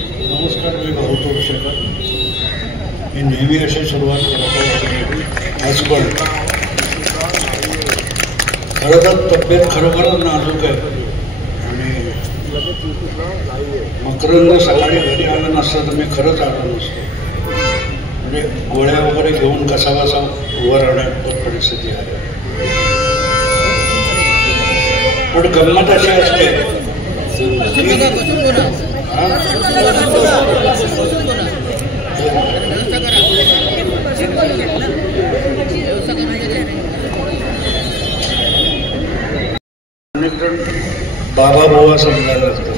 नमस्कार, मी भाऊ तोडशेकर. मी नेहमी अशी सुरुवात करतो. आज पण खरं तर तब्येत खरोखरच नाजूक आहे आणि मकरंद सकाळी घरी आलं नसतं तर मी खरंच आलो नसतो. म्हणजे गोळ्या वगैरे घेऊन कसा उभं राहण्याची परिस्थिती आहे. पण गंमत अशी असते अनेक जण बाबा बोवा समजायला लागतात.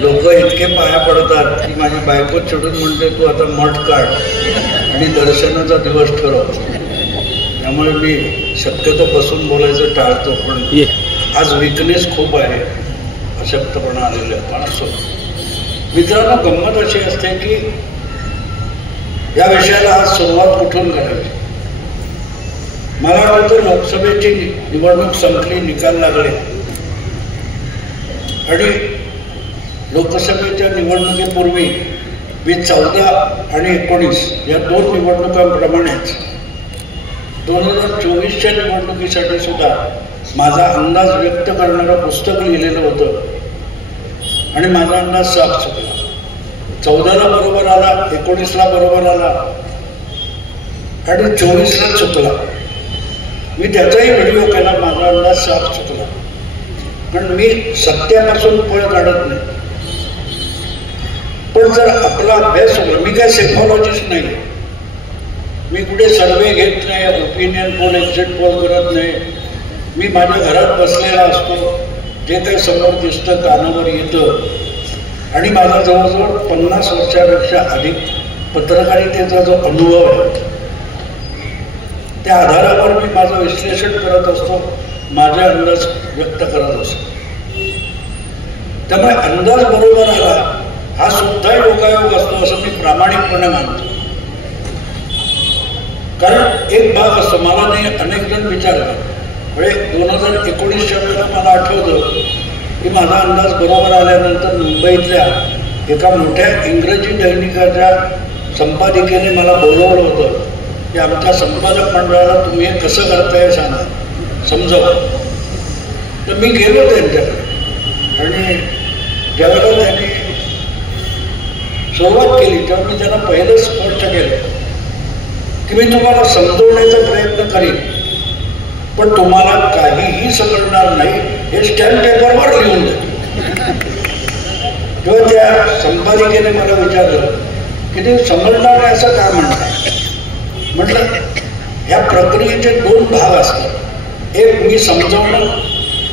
लोक इतके पाया पडतात की माझी बायको चिडून म्हणते तू आता मठ काढ आणि दर्शनाचा दिवस ठरव. त्यामुळे मी शक्यतो बसून बोलायचं टाळतो. पण आज वीकनेस खूप आहे, अशक्तपणा आलेला आहे. पण असो मित्रांनो, गंमत अशी असते की या विषयाला आज सुरुवात कुठून करायची. मला वाटतं लोकसभेची निवडणूक संपली, निकाल लागले आणि लोकसभेच्या निवडणुकीपूर्वी मी 14 आणि 19 या 2 निवडणुकांप्रमाणेच 2024च्या निवडणुकीसाठी सुद्धा माझा अंदाज व्यक्त करणारं पुस्तक लिहिलेलं होतं आणि माझा अंदाज साफ चुकला. 14ला बरोबर आला, 19ला बरोबर आला आणि 24ला चुकला. मी त्याचाही व्हिडिओ केला. माझा अंदाज साफ चुकला. पण मी सत्यापासून पळ काढत नाही. पण जर आपला अभ्यास होता, मी काय सायकॉलॉजिस्ट नाही, मी कुठे सर्वे घेत नाही, ओपिनियन पोल, एक्झिट पोल करत नाही. मी माझ्या घरात बसलेला असतो, जे काही समोर दिसतं कानावर येतं आणि माझा जवळजवळ 50 वर्षापेक्षा अधिक पत्रकारितेचा जो अनुभव आहे त्या आधारावर मी माझं विश्लेषण करत असतो, माझे अंदाज व्यक्त करत असतो. त्यामुळे अंदाज बरोबर आला हा सुद्धा योगायोग असतो असं मी प्रामाणिकपणे मानतो. कारण एक भाग असतो, मला नाही अनेक जण विचारतात. म्हणजे 2019च्या वेळेला मला आठवतं की माझा अंदाज बरोबर आल्यानंतर मुंबईतल्या एका मोठ्या इंग्रजी दैनिकाच्या संपादिकेने मला बोलवलं होतं की आमच्या संपादक मंडळाला तुम्ही हे कसं करताय सांगा, समजाव. तर मी गेलो त्यांच्याकडे आणि ज्यावेळेला त्यांनी सुरुवात केली तेव्हा मी त्यांना पहिलं स्पष्ट केलं की मी तुम्हाला समजवण्याचा प्रयत्न करीन, पण तुम्हाला काहीही समजणार नाही हे स्टॅम्प पेपरवर लिहून द्या. तेव्हा त्या संपादिकेने मला विचारलं की ते समजणार नाही असं का म्हणतात. म्हटलं ह्या प्रक्रियेचे 2 भाग असतात. एक मी समजवणं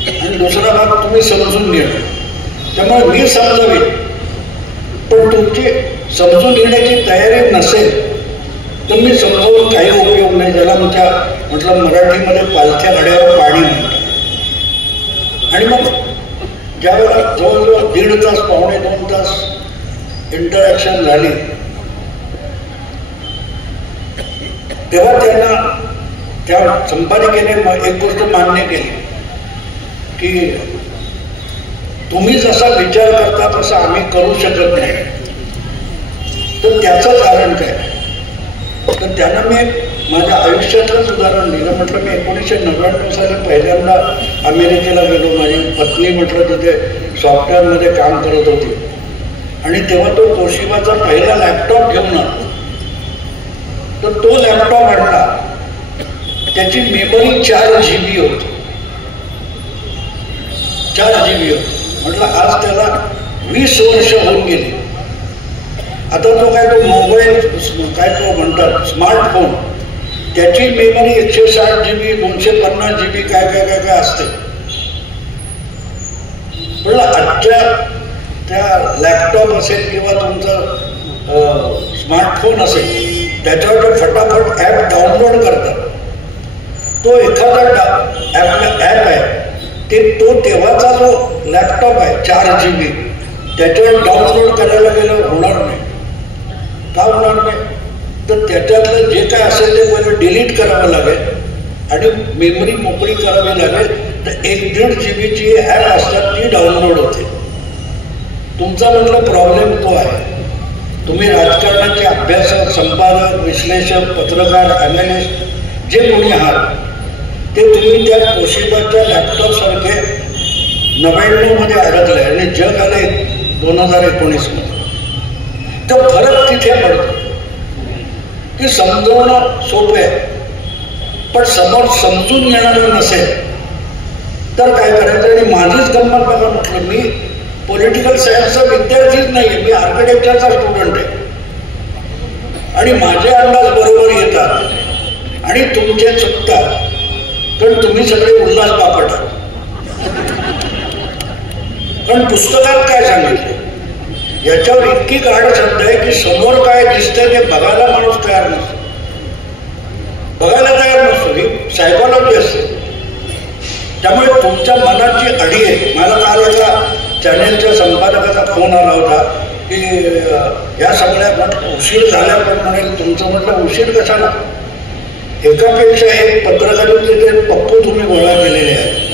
आणि दुसरा भाग तुम्ही समजून घेणं. त्यामुळे मी समजावीन, पण तुमची समजून घेण्याची तयारी नसेल तर मी समजावून काही उपयोग नाही. ज्याला म्हटलं मराठीमध्ये पालथ्या घड्यावर पाणी म्हणतात. आणि मग ज्यावेळेला जवळजवळ 1.5 तास, पावणे 2 तास इंटरॅक्शन झाली तेव्हा त्यांना त्या संपादिकेने एक गोष्ट मान्य केली की तुम्ही जसा विचार करता तसा आम्ही करू शकत नाही. तर त्याचं कारण काय. तर त्यांना मी माझ्या आयुष्यातलंच उदाहरण दिलं. म्हटलं मी 1999 साली पहिल्यांदा अमेरिकेला गेलो. माझी पत्नी म्हटलं तिथे सॉफ्टवेअरमध्ये काम करत होती आणि तेव्हा तो तोशिबाचा पहिला लॅपटॉप घेऊन आला. तर तो लॅपटॉप आणला, त्याची मेमरी 4 GB होती. 4 GB होती. म्हटलं आज त्याला 20 वर्ष होऊन गेली. आता तो मोबाईल काय तो म्हणतात स्मार्टफोन, त्याची मेमरी 160 GB, 250 GB काय असते. म्हटलं आजच्या त्या लॅपटॉप असेल किंवा तुमचं स्मार्टफोन असेल त्याच्यावर फटाफट ॲप डाउनलोड करतात. तो एखादा ॲप आहे तो तेव्हाचा जो लॅपटॉप आहे 4 GB त्याच्यावर डाउनलोड करायला गेलं होणार नाही. का होणार नाही. तर त्याच्यातलं जे काय असेल ते पहिलं डिलीट करावं लागेल आणि मेमरी मोकळी करावी लागेल. तर 1.5 GB ची ॲप असतात ती डाउनलोड होते. तुमचा म्हटलं प्रॉब्लेम तो आहे. तुम्ही राजकारणाचे अभ्यासक, संपादक, विश्लेषक, पत्रकार, अॅनालिस्ट जे कोणी आहात ते तुम्ही त्या तोशिबाच्या लॅपटॉप सारखे 99 मध्ये अडकले आणि जग आले 2019 मध्ये. तर फरक तिथे पडतो की समजवणं सोपं आहे, पण समोर समजून येणारं नसेल तर काय करायचं. आणि माझीच गंमत बघा, म्हटलं मी पॉलिटिकल सायन्सचा विद्यार्थीच नाही, मी आर्किटेक्चरचा स्टुडंट आहे आणि माझे अंदाज बरोबर येतात आणि तुमचे चुकतात, पण तुम्ही सगळे उल्हास बापट. पण पुस्तकात काय सांगितलं याच्यावर इतकी गाढ श्रद्धा आहे की समोर काय दिसतंय ते बघायला माणूस तयार नसतो, बघायला तयार नसतो. ही सायकॉलॉजी असते. त्यामुळे तुमच्या मनाची अडी आहे. मला काल एका चॅनेलच्या संपादकाचा फोन आला होता की या सगळ्या उशीर झाल्या, पण म्हणेल तुमचं म्हटलं उशीर कशाला. एकापेक्षा एक पत्रकारांचे ते पप्पू तुम्ही गोळा केलेले आहेत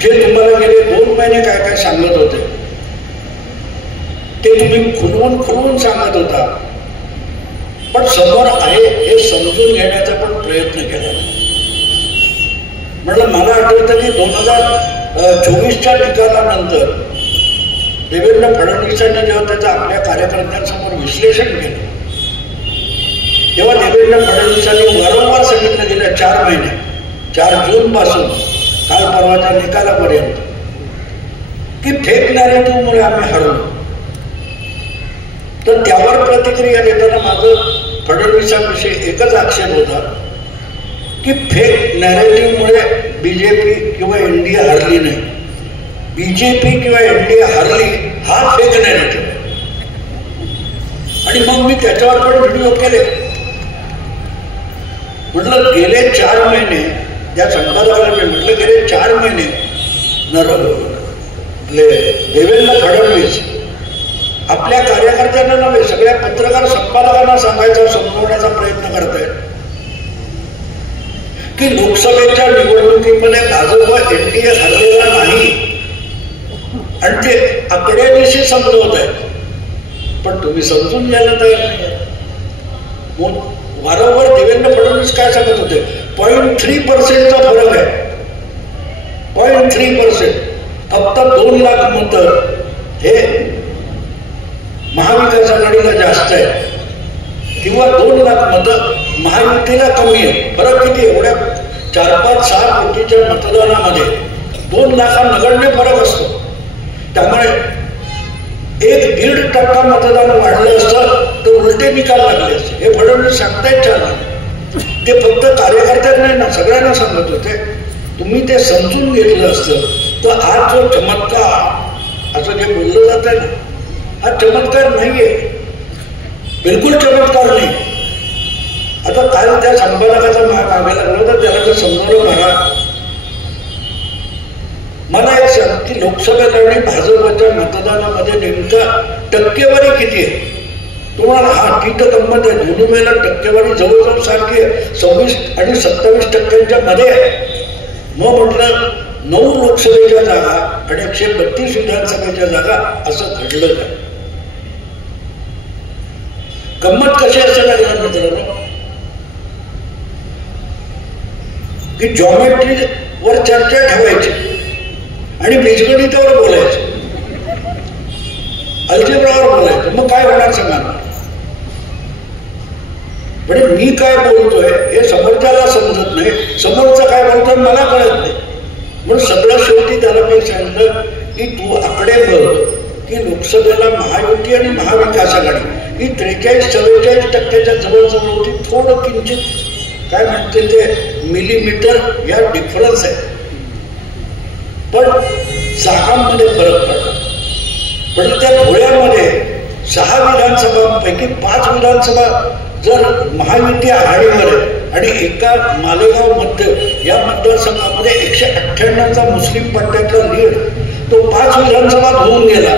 जे तुम्हाला गेले 2 महिने काय काय सांगत होते ते तुम्ही खुलवून सांगत होता, पण समोर आहे हे समजून घेण्याचा पण प्रयत्न केला. म्हटलं मला आठवतं की 2024च्या निकालानंतर देवेंद्र फडणवीसांनी जेव्हा त्याचं आपल्या कार्यकर्त्यांसमोर विश्लेषण केलं तेव्हा देवेंद्र फडणवीसांनी वारंवार सांगितलं गेल्या 4 महिने 4 जून पासून काल परवाच्या निकालापर्यंत की फेक नॅरेटिव्हमुळे आम्ही हरलो. तर त्यावर प्रतिक्रिया देताना माझं फडणवीसांविषयी एकच आक्षेप होता की फेक नॅरेटिव्हमुळे बीजेपी किंवा एनडीए हरली नाही. बीजेपी किंवा एनडीए हरली हा फेक नॅरेटिव्ह. आणि मग मी त्याच्यावर पण व्हिडिओ केले. म्हटलं गेले 4 महिने त्या संपादकाला म्हटलं गेले 4 महिने देवेंद्र फडणवीस आपल्या कार्यकर्त्यांना नव्हे सगळ्या पत्रकार संपादकांना सांगायचा समजवण्याचा प्रयत्न करतायत की लोकसभेच्या निवडणुकीमध्ये भाजप एनडीए हरलेला नाही आणि ते आकड्यानिशी समजवत आहेत, पण तुम्ही समजून घ्यायला तयार नाही. वारंवार देवेंद्र फडणवीस काय सांगत होते 0.3% फरक आहे. 0.3%. फक्त 2 लाख मतं हे महाविकास आघाडीला जास्त आहे किंवा 2 लाख मतं महायुतीला कमी आहे. फरक किती? एवढ्या 4-5-6 कोटीच्या मतदानामध्ये 2 लाखा नगण्य फरक असतो. त्यामुळे 1-1.5% मतदान वाढलं असतं तर उलटे निकाल लागले असते. हे फडणवीस सांगतायत 4 महिने. ते फक्त कार्यकर्त्यांना नाही ना सगळ्यांना सांगत होते. तुम्ही ते समजून घेतलं असतं तर आज जो चमत्कार असं जे बोललं जात आहे ना हा चमत्कार नाहीये, बिलकुल चमत्कार नाही. आता काल त्या संपादकाचा मागे लागला होता त्याला तर समजवलं मला. मला एक सांग की लोकसभेत आणि भाजपच्या मतदानामध्ये नेमका टक्केवारी किती आहे? तुम्हाला हा ती तर गंमत आहे. निवडणुकीला टक्केवारी जवळजवळ सारखी आहे 26 आणि 27% मध्ये आहे. मग म्हटलं 9 लोकसभेच्या जागा आणि 132 विधानसभेच्या जागा असं घडलं काय? गंमत कशी असते ना मित्रांनो की जॉमेट्रीवर चर्चा ठेवायची आणि बीजगणितावर बोलायचं, अल्जेब्रावर बोलायचं. मग काय होणार सांगा. म्हणजे मी काय बोलतोय हे समोरच्याला समजत नाही, समोरचं काय बोलतोय मला कळत नाही. म्हणून सगळं शेवटी त्याला मी सांगितलं की तू आकडे बघ की लोकसभेला महायुती आणि महाविकास आघाडी ही 43-44% जवळजवळ होती. थोडं किंचित काय म्हणते ते मिलीमीटर या डिफरन्स आहे, पण जागांमध्ये फरक पडला. पण त्या धुळ्यामध्ये 6 विधानसभांपैकी 5 विधानसभा जर महायुती आघाडीवर आहे आणि एका मालेगाव मध्य या मतदारसंघामध्ये 198चा मुस्लिम पट्ट्यातला लीड तो 5 विधानसभा होऊन गेला.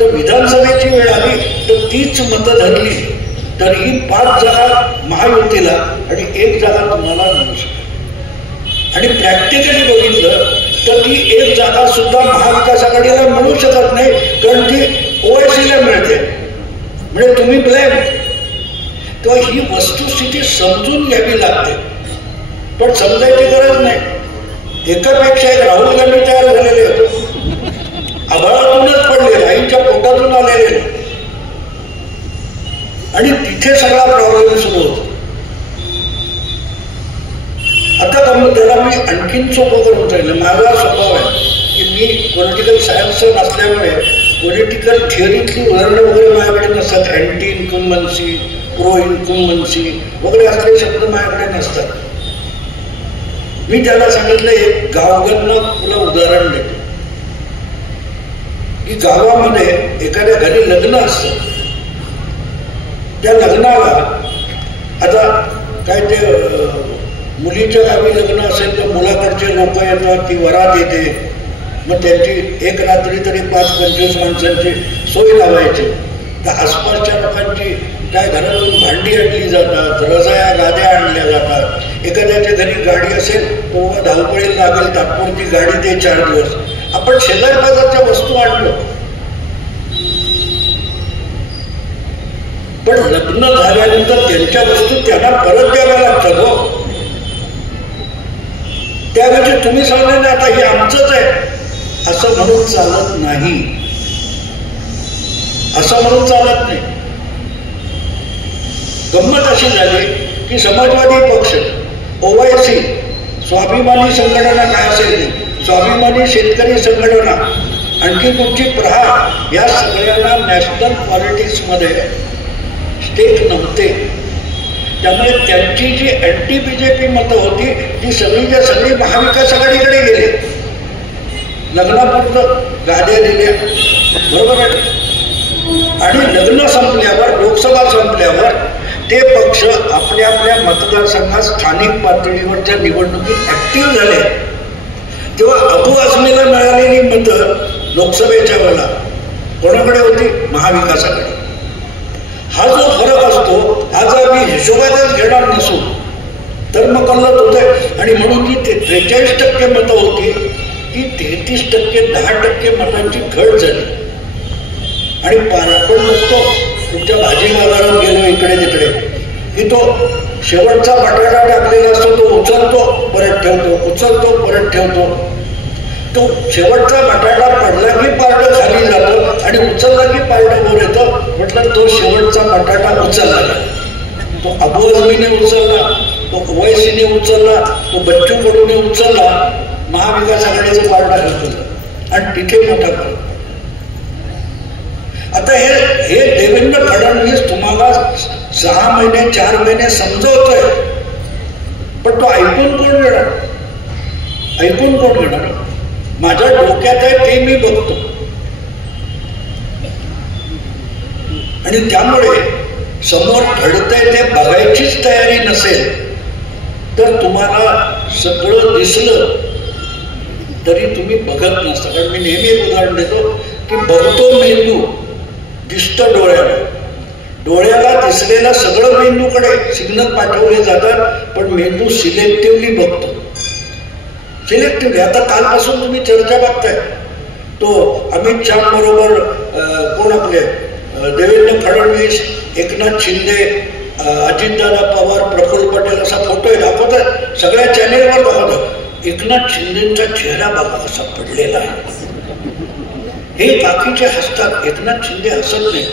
तर विधानसभेची वेळ आली तर 30 मतं धरली तर ही 5 जागा महायुतीला आणि 1 जागा तुम्हाला मिळू शकते. आणि प्रॅक्टिकली बघितलं तर ती 1 जागा सुद्धा महाविकास आघाडीला मिळू मिळू शकत नाही, कारण ती ओएसीला मिळते, म्हणजे तुम्ही ब्लँक. तेव्हा ही वस्तुस्थिती समजून घ्यावी लागते, पण समजायची गरज नाही. एकापेक्षा एक राहुल गांधी तयार झालेले होते, आभाळातूनच पडले, आईच्या पोटातून आलेले, आणि तिथे सगळा प्रॉब्लेम सुरू होतो. आता त्याला मी आणखीन सोपं करून सांगितलं. माझा स्वभाव आहे की मी पॉलिटिकल सायन्सचं नसल्यामुळे पॉलिटिकल थिअरीतली उदाहरणं वगैरे माझ्याकडे नसतात. अँटी इन्कम्बन्सी, प्रो इन्कम्बन्सी वगैरे असले शब्द माझ्याकडे नसतात. मी त्याला सांगितलं, एक गावगणनं तुला उदाहरण देतो की गावामध्ये एखाद्या घरी लग्न असतं, त्या लग्नाला आता काय ते मुलीच्या गावी लग्न असेल तर मुलाकडचे लोक येतात, ती वरात येते, मग त्यांची एक रात्री तरी 5-25 माणसांची सोय लावायची. तर आसपासच्या लोकांची काय घरातून भांडी आणली जातात, रजाया गाद्या आणल्या जातात. एखाद्याच्या घरी गाडी असेल तर धावपळीला लागेल, तात्पुरती गाडी ते 4 दिवस. आपण शेजार बाजारच्या वस्तू आणलो, पण लग्न झाल्यानंतर त्यांच्या वस्तू त्यांना परत द्याव्या लागतात. हो, त्याऐवजी तुम्ही सांगले ना आता हे आमचंच आहे असं म्हणून चालत नाही, असं म्हणून चालत नाही. गंमत अशी झाली की समाजवादी पक्ष, ओवायसी, स्वाभिमानी संघटना काय असेल ती, स्वाभिमानी शेतकरी संघटना, आणखी कुठची प्रहार, या सगळ्यांना नॅशनल पॉलिटिक्समध्ये स्टेक नव्हते. त्यामुळे त्यांची जी अँटी बीजेपी मतं होती ती सगळीच्या सगळी महाविकास आघाडीकडे गेले. लग्नापुरतं गाद्या दिल्या, बरोबर आहे. आणि लग्न संपल्यावर, लोकसभा संपल्यावर ते पक्ष आपल्या आपल्या मतदारसंघात स्थानिक पातळीवरच्या निवडणुकीत ऍक्टिव्ह झाले. तेव्हा अबू आझमीला मिळालेली मतं लोकसभेच्या वेळेला कोणाकडे होती? महाविकास आघाडी. हा जो फरक असतो, हा जर मी हिशोबातच घेणार नसू तर मग कळत होतंय. आणि म्हणून ती 43% मतं होती, ती 33%, 10% मतांची घट झाली. आणि आपण बघतो तुमच्या भाजी बाजारात गेलो इकडे तिकडे की तो शेवटचा बटाटा टाकलेला असतो, तो उचलतो परत ठेवतो, उचलतो परत ठेवतो. तो शेवटचा बटाटा पडला की पारडं खाली जातो आणि उचलला की पारडं वर येतं. म्हटलं तो शेवटचा बटाटा उचलला, तो अबू आझमीने उचलला, तो ओवैसीने उचलला, तो बच्चू कडूने उचलला, महाविकास आघाडीचं पारडं घातलं आणि तिथे मोठा फरक. आता हे देवेंद्र फडणवीस तुम्हाला 6 महिने 4 महिने समजवतोय, पण तो ऐकून कोण घेणार? ऐकून कोण घेणार? माझ्या डोक्यात आहे ते मी बघतो. आणि त्यामुळे समोर घडतंय ते बघायचीच तयारी नसेल तर तुम्हाला सगळं दिसलं तरी तुम्ही बघत नसता. कारण मी नेहमी एक उदाहरण देतो की बघतो मेंदू, दिसतं डोळ्याला. डोळ्याला दिसलेलं सगळं मेंदूकडे सिग्नल पाठवले जातात, पण मेंदू सिलेक्टिव्हली बघतो. सिलेक्टिव्हली. आता कालपासून तुम्ही चर्चा बघताय, तो अमित शहा बरोबर कोण आपले देवेंद्र फडणवीस, एकनाथ शिंदे, अजितदादा पवार, प्रफुल्ल पटेल असा फोटो दाखवतात, सगळ्या चॅनेलवर दाखवतात. एकनाथ शिंदेचा चेहरा बघा कसा पडलेला आहे. हे बाकीचे हसतात, एकनाथ शिंदे हसत नाही.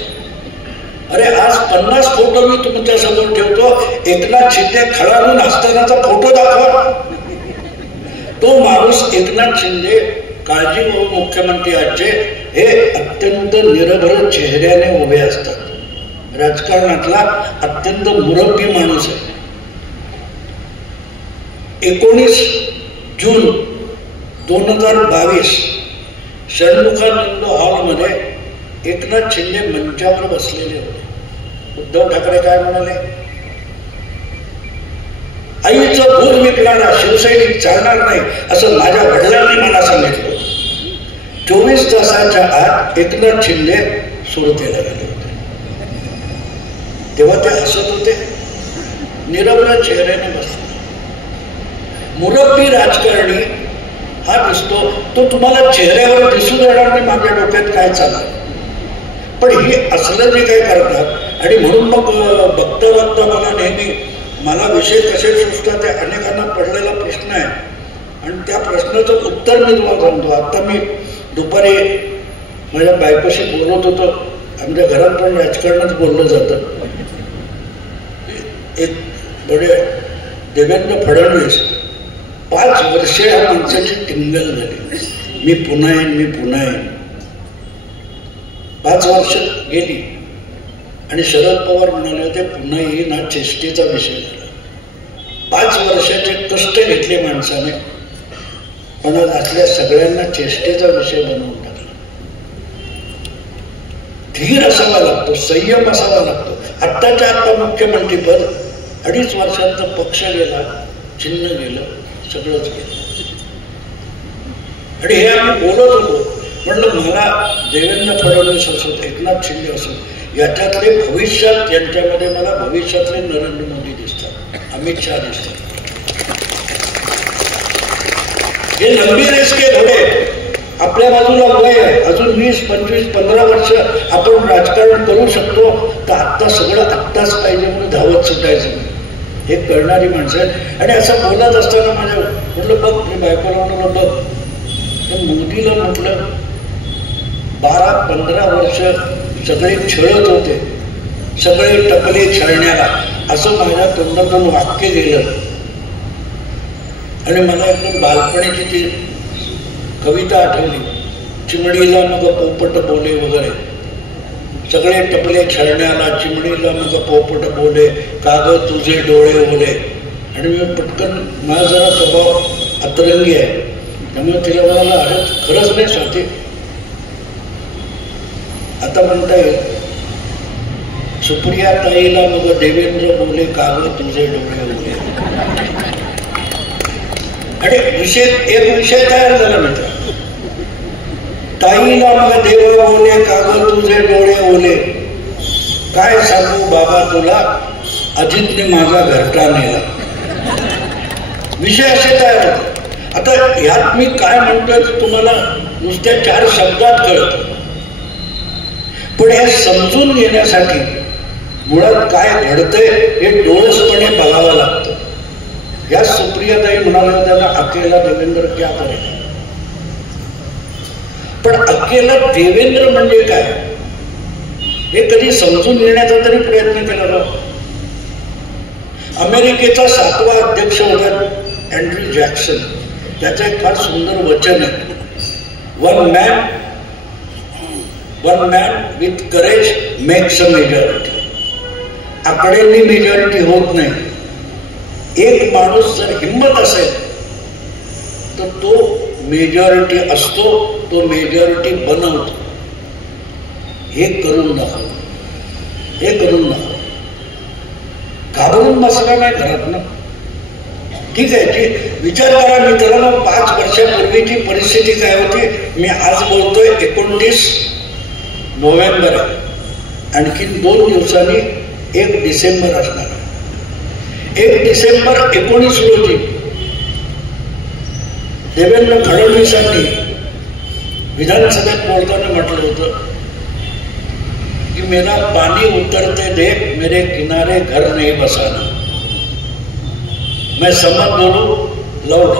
अरे आज 50 फोटो मी तुमच्या समोर ठेवतो, एकनाथ शिंदे खळाळून हसतानाचा फोटो दाखवा. तो माणूस एकनाथ शिंदे, काळजी घेऊन मुख्यमंत्री आजचे, हे अत्यंत निरभर चेहऱ्याने उभे असतात. राजकारणातला अत्यंत मुरब्बी माणूस आहे. 19 जून 2022 षण्मुखानंद हॉलमध्ये एकनाथ शिंदे मंचावर बसलेले होते. उद्धव ठाकरे काय म्हणाले? आईचं दूध विकणारा शिवसैनिक चालणार नाही असं माझ्या वडिलांनी मला सांगितलं. 24 तासाच्या आत एकनाथ शिंदे सुरतेला गेले होते. तेव्हा ते हसत होते, निरभ्र चेहऱ्याने बसले. मुरब्बी राजकारणी हा दिसतो, तो तुम्हाला चेहऱ्यावर दिसून येणार नाही माझ्या डोक्यात काय चाललंय. पण हे असलं जे काय करतात आणि म्हणून मग बघता बघता मला विषय कसे सुचतात ते अनेकांना पडलेला प्रश्न आहे आणि त्या प्रश्नाचं उत्तर मी तुम्हाला सांगतो. आता मी दुपारी माझ्या बायकोशी बोलत होतो. आमच्या घरात पण राजकारणच बोललं जातं. एक बडे देवेंद्र फडणवीस 5 वर्षे ह्या माणसाची टिंगल झाली, मी पुन्हा येईन. 5 वर्ष गेली आणि शरद पवार म्हणाले होते पुन्हा येईन हा चेष्टेचा विषय झाला. 5 वर्षाचे कष्ट घेतले माणसाने, पण असल्या सगळ्यांना चेष्टेचा विषय बनवून टाकला. धीर असावा लागतो, संयम असावा लागतो. आत्ताच्या आत्ता मुख्यमंत्रीपद 2.5 वर्षांचा पक्ष गेला, चिन्ह गेलं, सगळंच गेलं. आणि हे आम्ही बोलत होतो. म्हटलं मला देवेंद्र फडणवीस असो, एकनाथ शिंदे असो, याच्याकडे भविष्यात यांच्यामध्ये मला भविष्यातले नरेंद्र मोदी दिसतात, अमित शहा दिसतात. हे लंबी रेस के घोडे. आपल्या बाजूला वय आहे, अजून 20, 25, 15 वर्ष आपण राजकारण करू शकतो. तर आत्ता सगळं आत्ताच पाहिजे म्हणून धावत सुटायचं नाही. हे कळणारी माणसं आहेत. आणि असं बोलत असताना माझ्या म्हटलं बघ, मी बायकोला म्हटलं बघ, तर मोदीला म्हटलं 12-15 वर्ष सगळे छळत होते, सगळे टपले छळण्याला, असं माझ्या तोंडातून वाक्य गेलं. आणि मला एकदम बालपणीची ती कविता आठवली, चिमणीला मग पोपट बोले वगैरे, सगळे टपले छळण्याला, चिमणीला मग पोपट बोले, कागद तुझे डोळे ओले. आणि मी पटकन, माझा जरा स्वभाव अतरंगी आहे, त्यामुळे तिला म्हणाला अरे खरंच नाही स्वाती, आता म्हणता येईल सुप्रिया ताईला मग देवेंद्र बोले, कागद तुझे डोळे ओले. आणि एक विषय तयार झाला मित्र. ताईला मग देवा बोले, कागद तुझे डोळे ओले, काय सांगू बाबा तुला, अजितने माझा घरटा नेला. विषय असे तयार होते. आता ह्यात मी काय म्हणतोय तुम्हाला नुसत्या 4 शब्दात कळत, पण हे समजून घेण्यासाठी मुळात काय घडतंय हे डोळसपणे बघावं लागतं. या सुप्रियाताई म्हणाल्या त्यांना अकेला देवेंद्र क्या करेगा. पण अकेला देवेंद्र म्हणजे काय हे कधी समजून घेण्याचा तरी प्रयत्न केला जातो. अमेरिकेचा 7वा अध्यक्ष होता अँड्र्यू जॅक्सन. त्याचं एक फार सुंदर वचन आहे, one man with courage makes a majority. आकड्यांनी मेजॉरिटी होत नाही. एक माणूस जर हिंमत असेल तर तो मेजॉरिटी असतो, तो मेजॉरिटी बनवतो. हे करून दाखव. घाबरून बसला नाही घरात ना. ठीक आहे, की विचार करा मित्रांनो, 5 वर्षापूर्वीची परिस्थिती काय होती. मी आज बोलतोय 29 नोव्हेंबर आहे, आणखी 2 दिवसांनी 1 डिसेंबर असणार. 1 डिसेंबर 19 रोजी देवेंद्र फडणवीसांनी विधानसभेत बोलताना म्हटलं होतं की मेरा पानी उतरते देख मेरे किनारे घर नहीं बसाना, मैं समझ लौट.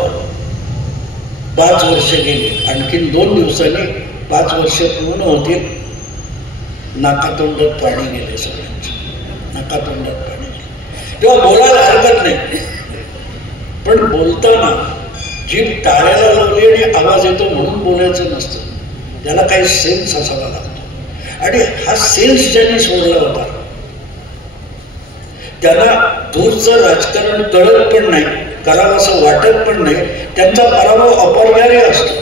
5 वर्ष गेली, आणखीन 2 दिवसांनी 5 वर्ष पूर्ण होतील. नाकातोंडात पाणी गेले सगळ्यांचे, नाकातोंडात पाणी गेले. तेव्हा बोलायला हरकत नाही, पण बोलताना जीभ टाळ्याला लावली आणि आवाज येतो म्हणून बोलायचं नसतं. त्याला काही सेन्स असावा लागतो. आणि हा सेन्स ज्यांनी सोडला होता त्यांना दूरचं राजकारण कळत पण नाही, करावं असं वाटत पण नाही. त्यांचा पराभव अपरिहार्य असतो.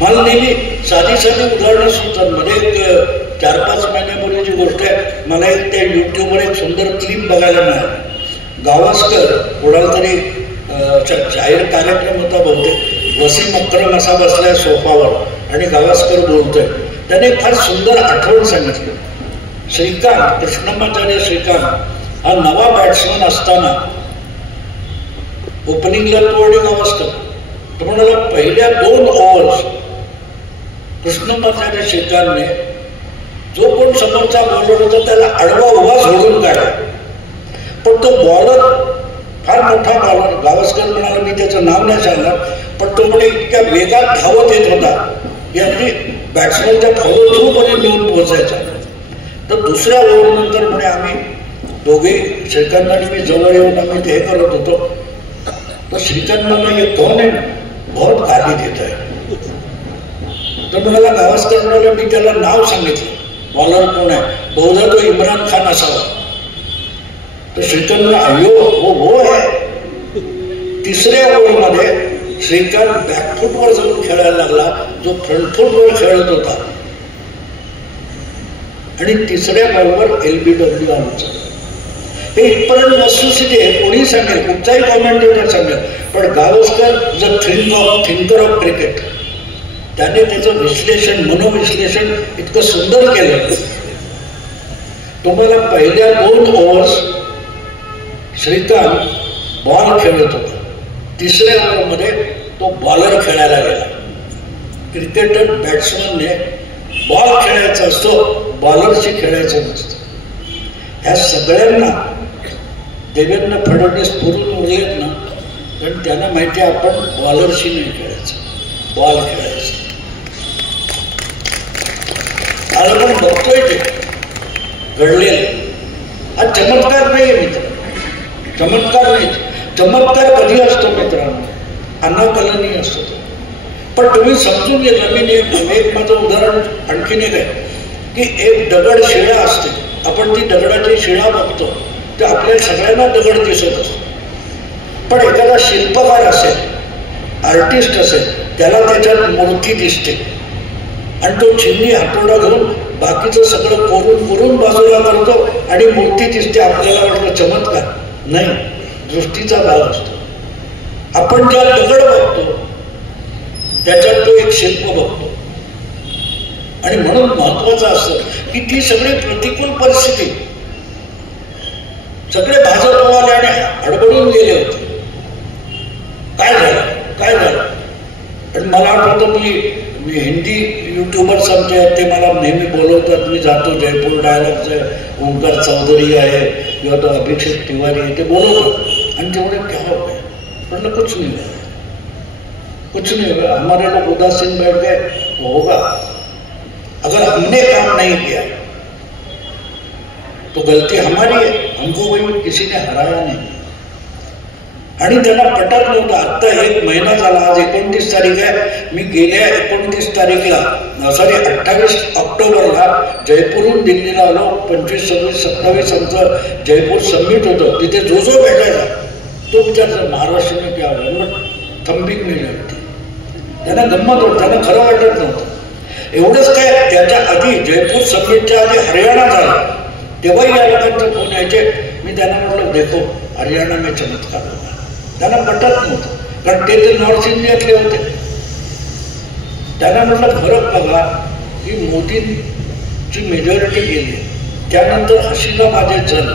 मला नेहमी साधी उदाहरणं सुचतात. मध्ये एक 4-5 महिन्यापूर्वीची गोष्ट आहे. मला एक त्या युट्यूबवर एक सुंदर क्लिप बघायला मिळाली. गावस्कर कोणाला तरी जाहीर कार्यक्रम होता बहुतेक, वसीम अक्रम असा बसलाय सोफावर आणि गावस्कर बोलतोय. त्याने फार सुंदर आठवण सांगितली. श्रीकांत, कृष्णमाचार्य श्रीकांत हा नवा बॅट्समन असताना ओपनिंगला तो आणि गावस्कर. तो म्हणाला पहिल्या 2 ओव्हर्स कृष्णमाचार्य शेखरने जो कोण समोरचा बॉलर होता त्याला आडवा उभा सोडून काढला. पण तो बॉलर फार मोठा बॉलर, गावस्कर म्हणाला मी त्याचं नाव नाही सांगणार, पण तो म्हणे इतक्या वेगात धावत येत होता की अगदी बॅट्समनच्या फॉलो थ्रू पर्यंत येऊन पोहोचायचा. तर दुसऱ्या ओव्हरनंतर म्हणे आम्ही दोघे श्रीकांत आणि मी जवळ येऊन आम्ही ते हे करत होतो. तर श्रीकांत मला ये कौन है, बहुत गाली देत आहे. तर म्हणाला गावस्कर म्हणाला मी त्याला नाव सांगितलं बॉलर कोण आहे, बहुधा तो इम्रान खान असावा. तर श्रीकांत म्हणाला अयो वो आहे. तिसऱ्या ओव्हरमध्ये श्रीकांत बॅकफुटवर जाऊन खेळायला लागला जो फ्रंटफुटवर खेळत होता आणि तिसऱ्या बॉलवर LBW आलं. हे इथपर्यंत वस्तुस्थिती आहे. कोणी सांगेल, कुठचाही कॉमेंटेटर सांगेल, पण गावस्कर थिंकर ऑफ क्रिकेट, त्याने त्याचं विश्लेषण, मनोविश्लेषण इतकं सुंदर केलं. तुम्हाला पहिल्या 2 ओव्हर्स श्रीकांत बॉल खेळत होता, तिसऱ्या ओव्हरमध्ये तो बॉलर खेळायला गेला. क्रिकेटर बॅट्समनने बॉल खेळायचा असतो, बॉलरशी खेळायचं नसतं. ह्या सगळ्यांना देवेंद्र फडणवीस पुरून उरलेत ना, कारण त्यांना माहिती आहे आपण बॉलरशी नाही खेळायचं, बॉल खेळायचं. आज आपण बघतोय ते घडलेलं. हा चमत्कार नाही आहे मित्र, चमत्कार नाही. चमत्कार कधी असतो मित्रांनो, अनाकलनीय असतो. पण तुम्ही समजून घेतलं. मी एक माझं उदाहरण आणखीन एक आहे की एक दगड शिळा असते, आपण ती दगडाची शिळा बघतो तर आपल्या सगळ्यांना दगड दिसत असतो. पण एखादा शिल्पकार असेल, आर्टिस्ट असेल, त्याला त्याच्यात मूर्ती दिसते आणि तो चिन्नी हातोडा घालून बाकीचं सगळं कोरून बाजूला करतो आणि मूर्ती दिसते. आपल्याला वाटतं चमत्कार नाही, दृष्टीचा भाव असतो. आपण ज्या दगड बघतो त्याच्यात तो एक शिल्प बघतो. आणि म्हणून महत्वाचं असतं की ती सगळी प्रतिकूल परिस्थिती, सगळे भाजपवाले आणि हडबडून गेले होते. काय झालं. आणि मला आठवतं मी हिंदी युट्यूबर्स आमचे आहेत ते मला नेहमी बोलवतात. मी जातो जयपूर डायलॉगचे, ओंकार चौधरी आहे किंवा तो अभिषेक तिवारी आहे, ते बोलवतात आणि तेवढे क्या हो गए. म्हणलं कुछ नहीं हुआ, हमारे लोग उदासीन बैठ गए, होगा. अगर हमने काम नहीं किया तो गलती हमारी है, हमको कोई किसी ने हराया नहीं. आणि त्यांना पटत नव्हतं. आत्ता 1 महिना झाला, आज 29 तारीख आहे. मी गेल्या 29 तारीखला 28 ऑक्टोबरला जयपूरहून दिल्लीला आलो. 25, 26, 27 आमचं जयपूर समिट होतं. तिथे जो भेटायचा तो विचारचा महाराष्ट्र में क्या हुआ, थंबिंग मिळली होती. त्यांना गंमत होत, त्यांना खरं वाटत नव्हतं. एवढंच काय, त्याच्या आधी जयपूर समिटच्या आधी हरियाणा झाला, तेव्हाही या लोकांचे फोन यायचे. मी त्यांना म्हटलं देखो हरियाणा में चमत्कार होता. त्यांना पटत नव्हतं, कारण ते नॉर्थ इंडियातले होते. त्यांना म्हटलं फरक बघा की मोदींची मेजॉरिटी गेली, त्यानंतर हसीना माझे जन.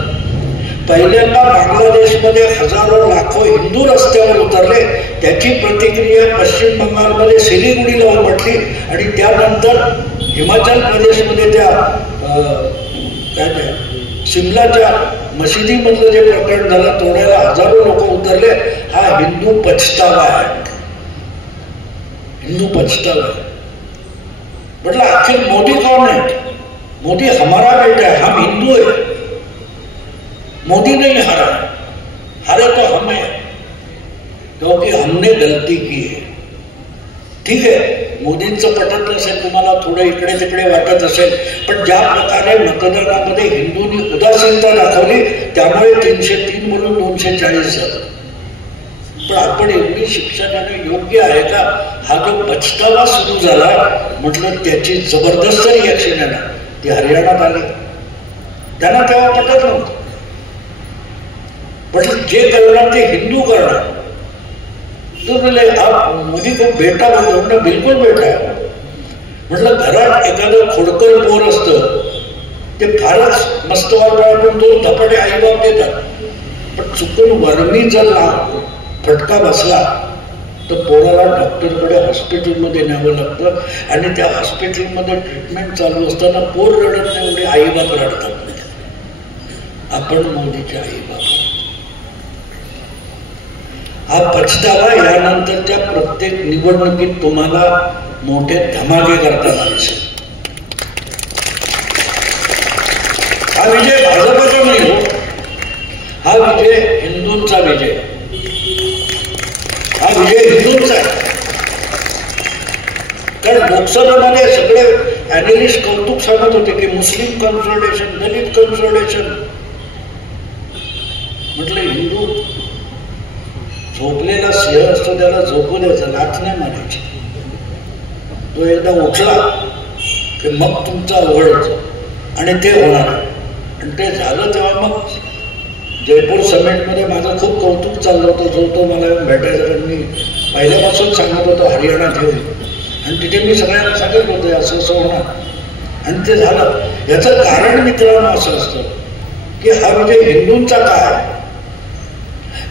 पहिल्यांदा बांगलादेशमध्ये हजारो लाखो हिंदू रस्त्यावर उतरले. त्याची प्रतिक्रिया पश्चिम बंगालमध्ये सिलिगुडीला उमटली आणि त्यानंतर हिमाचल प्रदेशमध्ये त्या शिमलाच्या मशिदीमधलं जे प्रकरण झालं, तोडायला हजारो लोक उतरले. हा हिंदू पछतावा आहे, हिंदू पछतावा आहे. म्हटलं आखिर मोदी कौन है? मोदी हमारा बेटा है, हम हिंदू है. मोदी नहीं हारा, हारे तो हम है क्योंकि हमने गलती की है. ठीक आहे, मोदींचं पटत नसेल, तुम्हाला थोडं इकडे तिकडे वाटत असेल, पण ज्या प्रकारे मतदानामध्ये हिंदूंनी उदासीनता दाखवली त्यामुळे 303 म्हणून 240 झालं. पण आपण एवढी शिक्षा देणं योग्य आहे का? हा जो पछतावा सुरू झाला, म्हटलं त्याची जबरदस्त रिॲक्शन आहे ना, ती हरियाणात आली. त्यांना तेव्हा पटत नव्हतं. म्हटलं जे करणार ते हिंदू करणार. तो बोले आप मोदी को बेटा बोलतो. म्हटलं बिलकुल बेटा आहे. म्हटलं घरात एखादं खोडकर पोर असतं ते फारच मस्त वाटतं, 2 धपाटे आईबाप देतात, पण चुकून वर्मी जर फटका बसला तर पोराला डॉक्टरकडे हॉस्पिटलमध्ये न्यावं लागतं आणि त्या हॉस्पिटलमध्ये ट्रीटमेंट चालू असताना पोर रडत नाही, एवढे आईबाप रडतात. आपण मोदीचे आईबाप. हा पछतावा यानंतरच्या प्रत्येक निवडणुकीत तुम्हाला मोठे धमाके करताना दिसेल. हा विजय भाजपचा नाही हो, हा विजय हिंदूंचा विजय. हा विजय हिंदूंचा आहे. कारण लोकसभेमध्ये सगळे अॅनालिस्ट कौतुक सांगत होते की मुस्लिम कन्सोलिडेशन, दलित कन्सोलिडेशन. म्हटलं हिंदू झोपलेला सिंह असतो, त्याला झोपू द्यायचा, लाथ नाही मारायची. तो एकदा उठला की मग तुमचा अवघड होतं आणि ते होणार. आणि ते झालं तेव्हा मग जयपूर समिटमध्ये माझं खूप कौतुक चाललं होतं. जो तो मला भेटायचा, कारण मी पहिल्यापासून सांगत होतो हरियाणात येऊन, आणि तिथे मी सगळ्यांना सांगत होतो असं असं होणार, आणि ते झालं. याचं कारण मित्रांनो असं असतं की हा विजय हिंदूंचा काय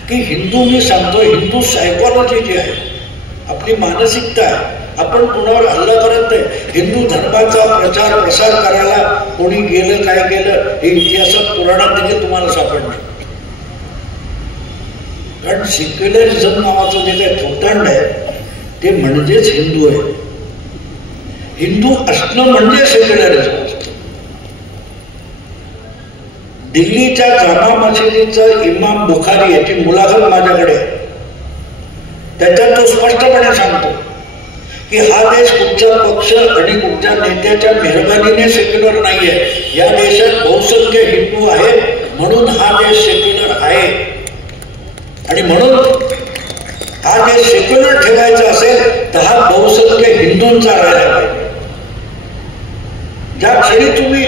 की हिंदू, मी सांगतो, हिंदू सायकॉलॉजी जी आहे, आपली मानसिकता आहे. आपण कुणावर हल्ला करत नाही. हिंदू धर्माचा प्रचार प्रसार करायला कोणी गेलं, काय गेलं, हे इतिहासात पुराणात देखील तुम्हाला सापडणार. कारण सेक्युलरिझम नावाचं जे काही थोतांड आहे ते म्हणजेच हिंदू आहे. हिंदू असणं म्हणजे सेक्युलरिझम असतं. दिल्लीच्या जामा मशिदीचा इमाम बुखारी याची मुलाखत माझ्याकडे, त्याच्यात तो स्पष्टपणे सांगतो की हा देश कुठच्या पक्ष आणि कुठच्या नेत्याच्या मेहरबानीने सेक्युलर नाहीये. या देशात बहुसंख्य हिंदू आहेत म्हणून हा देश सेक्युलर आहे. आणि म्हणून हा देश सेक्युलर ठेवायचा असेल तर हा बहुसंख्य हिंदूंचा राहिला पाहिजे. ज्या क्षणी तुम्ही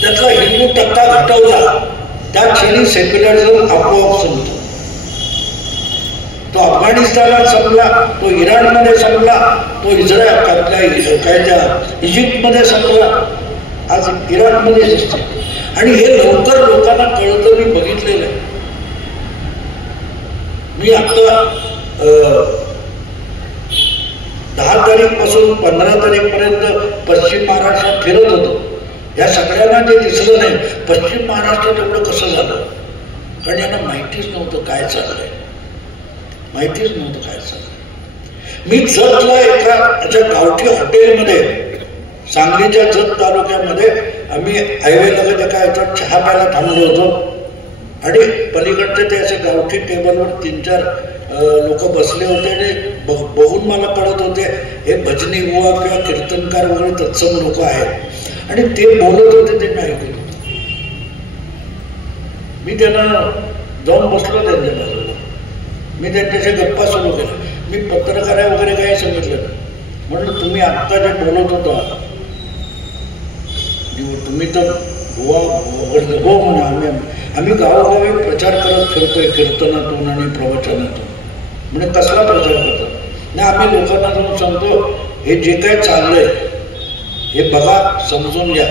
त्यातला हिंदू टक्का घटवला त्या क्षणी सेक्युलरिझम आपोआप संपतो. तो अफगाणिस्तानात संपला, तो इराणमध्ये संपला, तो इजिप्तमध्ये संपला, आज इराकमध्ये दिसतो. आणि हे लवकर लोकांना कळतं. मी बघितलेलं आहे. मी आता 10 तारीखपासून 15 तारीखपर्यंत पश्चिम महाराष्ट्रात फिरत होतो. या सगळ्यांना ते दिसलं नाही पश्चिम महाराष्ट्रात एवढं कसं झालं, कारण यांना माहितीच नव्हतं काय चाललंय, माहितीच नव्हतं काय चाललंय. मी जतला एका याच्या गावठी हॉटेलमध्ये, सांगलीच्या जत तालुक्यामध्ये, आम्ही हायवे लगत एका याच्यात चहा प्यायला थांबलो होतो. आणि पलीकडचे ते असे गावठी टेबलवर 3-4 लोक बसले होते आणि बघून मला कळत होते हे भजनी बुवा किंवा कीर्तनकार वगैरे तत्सम लोक आहेत. आणि ते बोलत होते, ते मी ऐकलं. मी त्यांना जाऊन बसलो त्यांच्या बाजूला. मी त्यांच्याशी गप्पा सुरू केल्या. मी पत्रकार वगैरे काही सांगितलं नाही. म्हणून तुम्ही आत्ता जे बोलत होता तुम्ही तर बुवा वगैरे हो म्हणून आम्ही गावोगावी प्रचार करत फिरतोय कीर्तनातून आणि प्रवचनातून. म्हणजे कसला प्रचार करतो नाही, आम्ही लोकांना जाऊन सांगतो हे जे काही चाललंय हे बघा, समजून घ्या.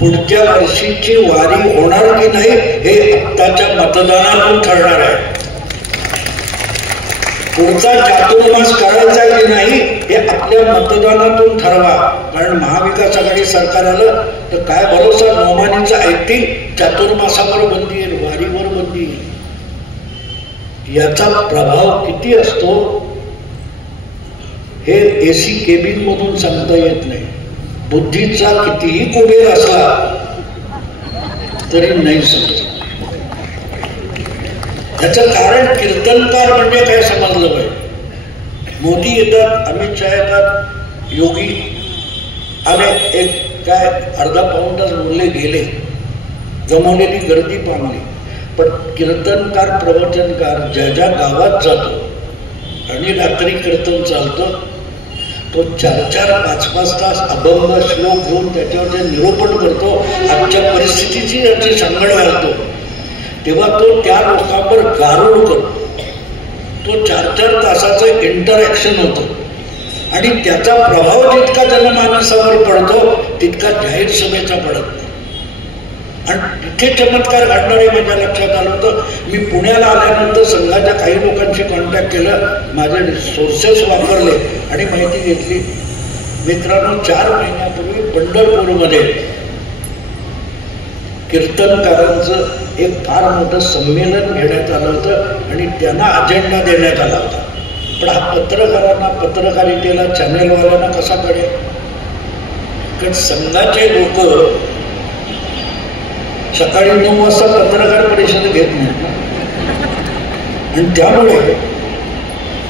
पुढच्या वर्षीची वारी होणार की नाही हे आत्ताच्या मतदानातून ठरणार आहे. पुढचा चातुर्मास करायचा की नाही हे आपल्या मतदानातून ठरवा. कारण महाविकास आघाडी सरकार आलं तर काय भरोसा, नोमानीचं ऐकतील, चातुर्मासावर बंदी येईल, वारीवर बंदी येईल. याचा प्रभाव किती असतो हे एसी केबिन मधून सांगता येत नाही. बुद्धीचा कितीही कुबेर असला तरी नाही समजत. याचं कारण कीर्तनकार म्हणजे काय समजलं पाहिजे. मोदी येतात, अमित शहा येतात, योगी आले, एक काय अर्धा पाऊण तास बोलले गेले, जमवलेली गर्दी पांगली. पण कीर्तनकार प्रवचनकार ज्या ज्या गावात जातो आणि रात्री कीर्तन चालतं तो 4-4, 5-5 तास अभंग श्लोक घेऊन त्याच्यावर जे निरूपण करतो, आजच्या परिस्थितीची याची सांगड घालतो, तेव्हा तो त्या लोकांवर गारुड करतो. तो 4-4 तासाचं इंटरॅक्शन होतं आणि त्याचा प्रभाव जितका जनमानसावर पडतो तितका जाहीर सभेचा पडत नाही. आणि तिथे चमत्कार घडणारे माझ्या लक्षात आलं होतं. मी पुण्याला आल्यानंतर संघाच्या काही लोकांशी कॉन्टॅक्ट केलं, माझे सोर्सेस वापरले आणि माहिती घेतली. मित्रांनो, 4 महिन्यापूर्वी पंढरपूरमध्ये कीर्तनकारांचं एक फार मोठं संमेलन घेण्यात आलं होतं आणि त्यांना अजेंडा देण्यात आला होता. पण हा पत्रकारांना, पत्रकारितेला, चॅनेलवाल्यांना कसा कळेल? कारण संघाचे लोक सकाळी 9 वाजता पत्रकार परिषद घेत नाहीत आणि त्यामुळे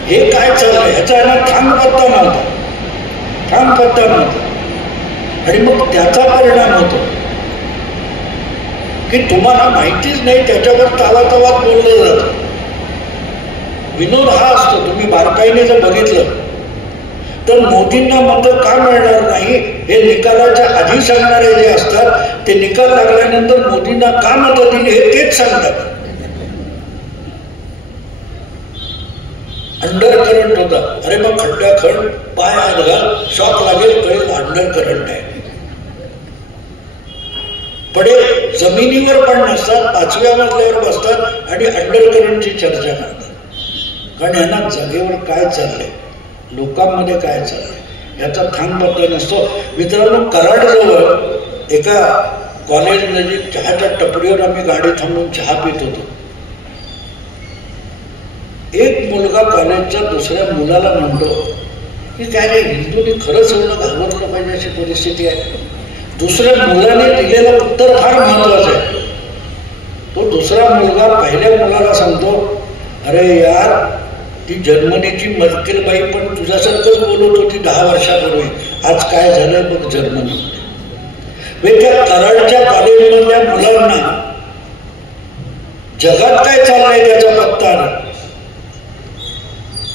हे काय चाललंय ह्याचा यांना ठाम पत्ता नव्हता. आणि मग त्याचा परिणाम होतो की तुम्हाला माहितीच नाही, त्याच्यावर तावातावात बोललं जातं. विनोद हा असतो. तुम्ही बारकाईने जर बघितलं तर मोदींना मतं का मिळणार नाही हे निकालाच्या आधी सांगणारे जे असतात, ते निकाल लागल्यानंतर मोदींना का मतं दिली हे तेच सांगतात. अंडर करंट होता. अरे मग खड्डाखंड पाय आत घाल, शॉक लागेल, कळेल अंडर करंट आहे. पडेल जमिनीवर पण नसतात, 5व्या मजल्यावर बसतात आणि अंडर करंटची चर्चा करतात. कारण यांना जागेवर काय चाललंय, लोकांमध्ये काय चाललंय याचा थांब पत्ता नसतो. मित्रांनो, कराडजवळ एका कॉलेज नजीक चहाच्या टपरीवर आम्ही गाडी थांबून चहा पित होतो. एक मुलगा कॉलेजच्या दुसऱ्या मुलाला म्हणतो की काय रे, हिंदूंनी खरंच एवढं घाबरलं पाहिजे अशी परिस्थिती आहे. दुसऱ्या मुलाने दिलेलं उत्तर फार महत्वाचं आहे. तो दुसरा मुलगा पहिल्या मुलाला सांगतो, अरे यार, ती जर्मनीची मर्केलबाई पण तुझ्यासारखंच बोलत होती 10 वर्षापूर्वी, आज काय झालं बघ जर्मनीमध्ये. त्या कराडच्या कॉलेजमधल्या मुलांना जगात काय चाललंय त्याचा पत्ता नाही,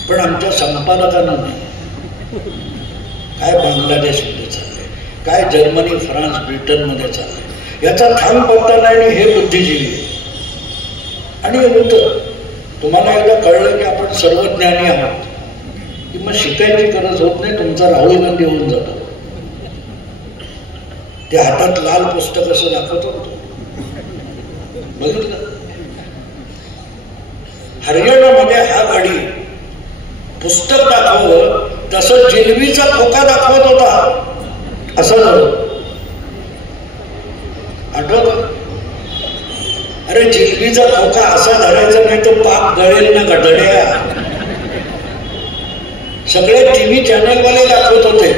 पण आमच्या संपादकांना नाही. काय बांगलादेशमध्ये चाललंय, काय जर्मनी, फ्रान्स, ब्रिटनमध्ये चाललंय याचा थांब पत्ता नाही. आणि हे बुद्धिजीवी आणि होतं. तुम्हाला एकदा कळलं की आपण सर्वज्ञानी आहोत की मग शिकायची गरज होत नाही. तुमचा राहुल गांधी होऊन जातो. ते हातात लाल पुस्तक असं दाखवतो, बघितलं. हरियाणामध्ये हा गाडी पुस्तक दाखवलं तसं जिलबीचा खोका दाखवत होता. असं झालं, आठवत? अरे जिलबीचा खोका असा धरायचा नाही तर पाप गळेल ना गडड्या. सगळे टीव्ही चॅनलवाले दाखवत होते,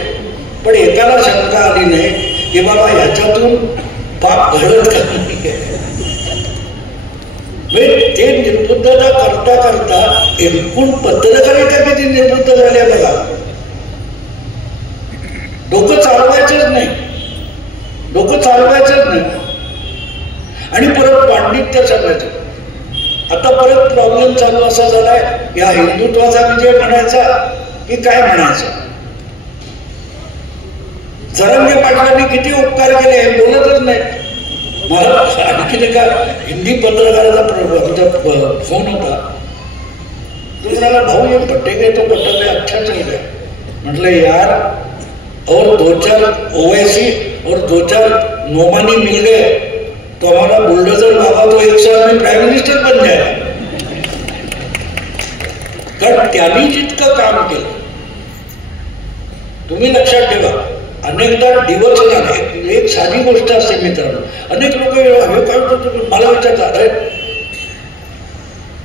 पण एकाला शंका आली नाही की बाबा ह्याच्यातून पाप घडत का नाही. ते निर्बुद्धता करता करता एकूण पत्रकारिता किती निर्बुद्ध झाल्या बघा. डोकं चालवायचंच नाही. आणि परत पांडित्य चालवायचं. आता परत प्रॉब्लेम चालू असा झालाय, या हिंदुत्वाचा विजय म्हणायचा की काय म्हणायचं. जरांगे पाटलांनी किती उपकार केले हे बोलतच नाही. मला आणखी एका हिंदी पत्रकाराचा फोन होता. तो म्हणाला, भाऊ ये पट्टे तो पट्टे अच्छा चल गया. म्हटलं यार, और 2-4 ओवैसी और 2-4 नोमानी मिल गए तो हमारा बुलडोजर बाबा तो 1 साल में प्राइम मिनिस्टर बन जाए. कारण त्यांनी जितकं काम केलं, तुम्ही लक्षात ठेवा, अनेकदा डिवचन एक साधी गोष्ट असते मित्रांनो. अनेक लोक हे काय मला विचारतात, अरे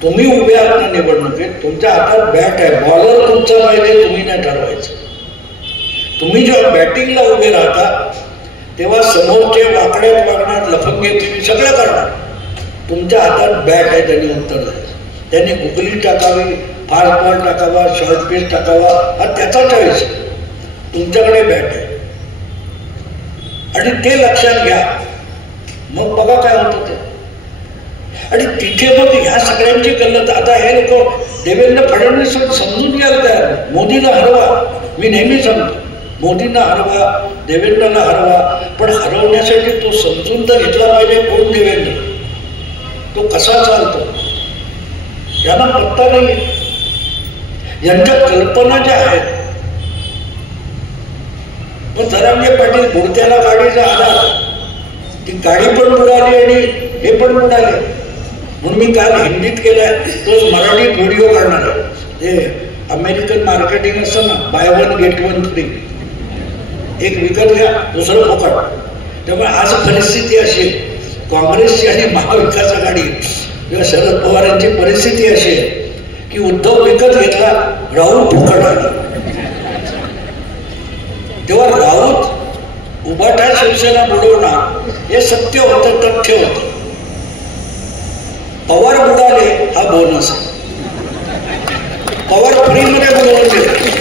तुम्ही उभे आहात ना निवडणुकीत, तुमच्या हातात बॅट आहे, बॉलर तुमचा पाहिजे, तुम्ही नाही ठरवायचं. तुम्ही जेव्हा बॅटिंगला उभे राहता तेव्हा समोरचे वाकड्यात वागणार, लफंगेगिरी सगळं करणार. तुमच्या हातात बॅट आहे, त्यांनी उत्तर द्यायचं. त्यांनी गुगली टाकावी, फास्ट बॉल टाकावा, शॉर्ट पिच टाकावा, हा त्याचा चॉईस. तुमच्याकडे बॅट आहे आणि ते लक्षात घ्या. मग बघा काय होतं ते. आणि तिथे मग ह्या सगळ्यांची गल्लत. आता हे लोक देवेंद्र फडणवीस समजून घ्यायला तयार, मोदीला हरवा. मी नेहमी सांगतो, मोदींना हरवा, देवेंद्रला हरवा, पण हरवण्यासाठी तो समजून तर घेतला पाहिजे कोण देवेंद्र, तो कसा चालतो यांना पत्ता नाही. यांच्या कल्पना ज्या आहेत. पण जरांगे पाटील बुडत्याला गाडीचा आधार, ती गाडी पण बुडाली आणि हे पण बुडाले. म्हणून मी काल हिंदीत केलाय, तोच मराठीत व्हिडिओ करणार आहे. ते अमेरिकन मार्केटिंग असतं ना, by one get one free, एक विकत घ्या दुसरं फुकट. त्यामुळे आज परिस्थिती अशी आहे, काँग्रेसची आणि महाविकास आघाडी किंवा शरद पवारांची परिस्थिती अशी आहे की उद्धव विकत घेतला, राऊत फुकट आला. तेव्हा राऊत उभाटा शिवसेना बुडवणार हे सत्य होतं, तथ्य होतं. पवार बुडाले हा बोनस आहे. पवार फ्रीमध्ये बुडवून दिले.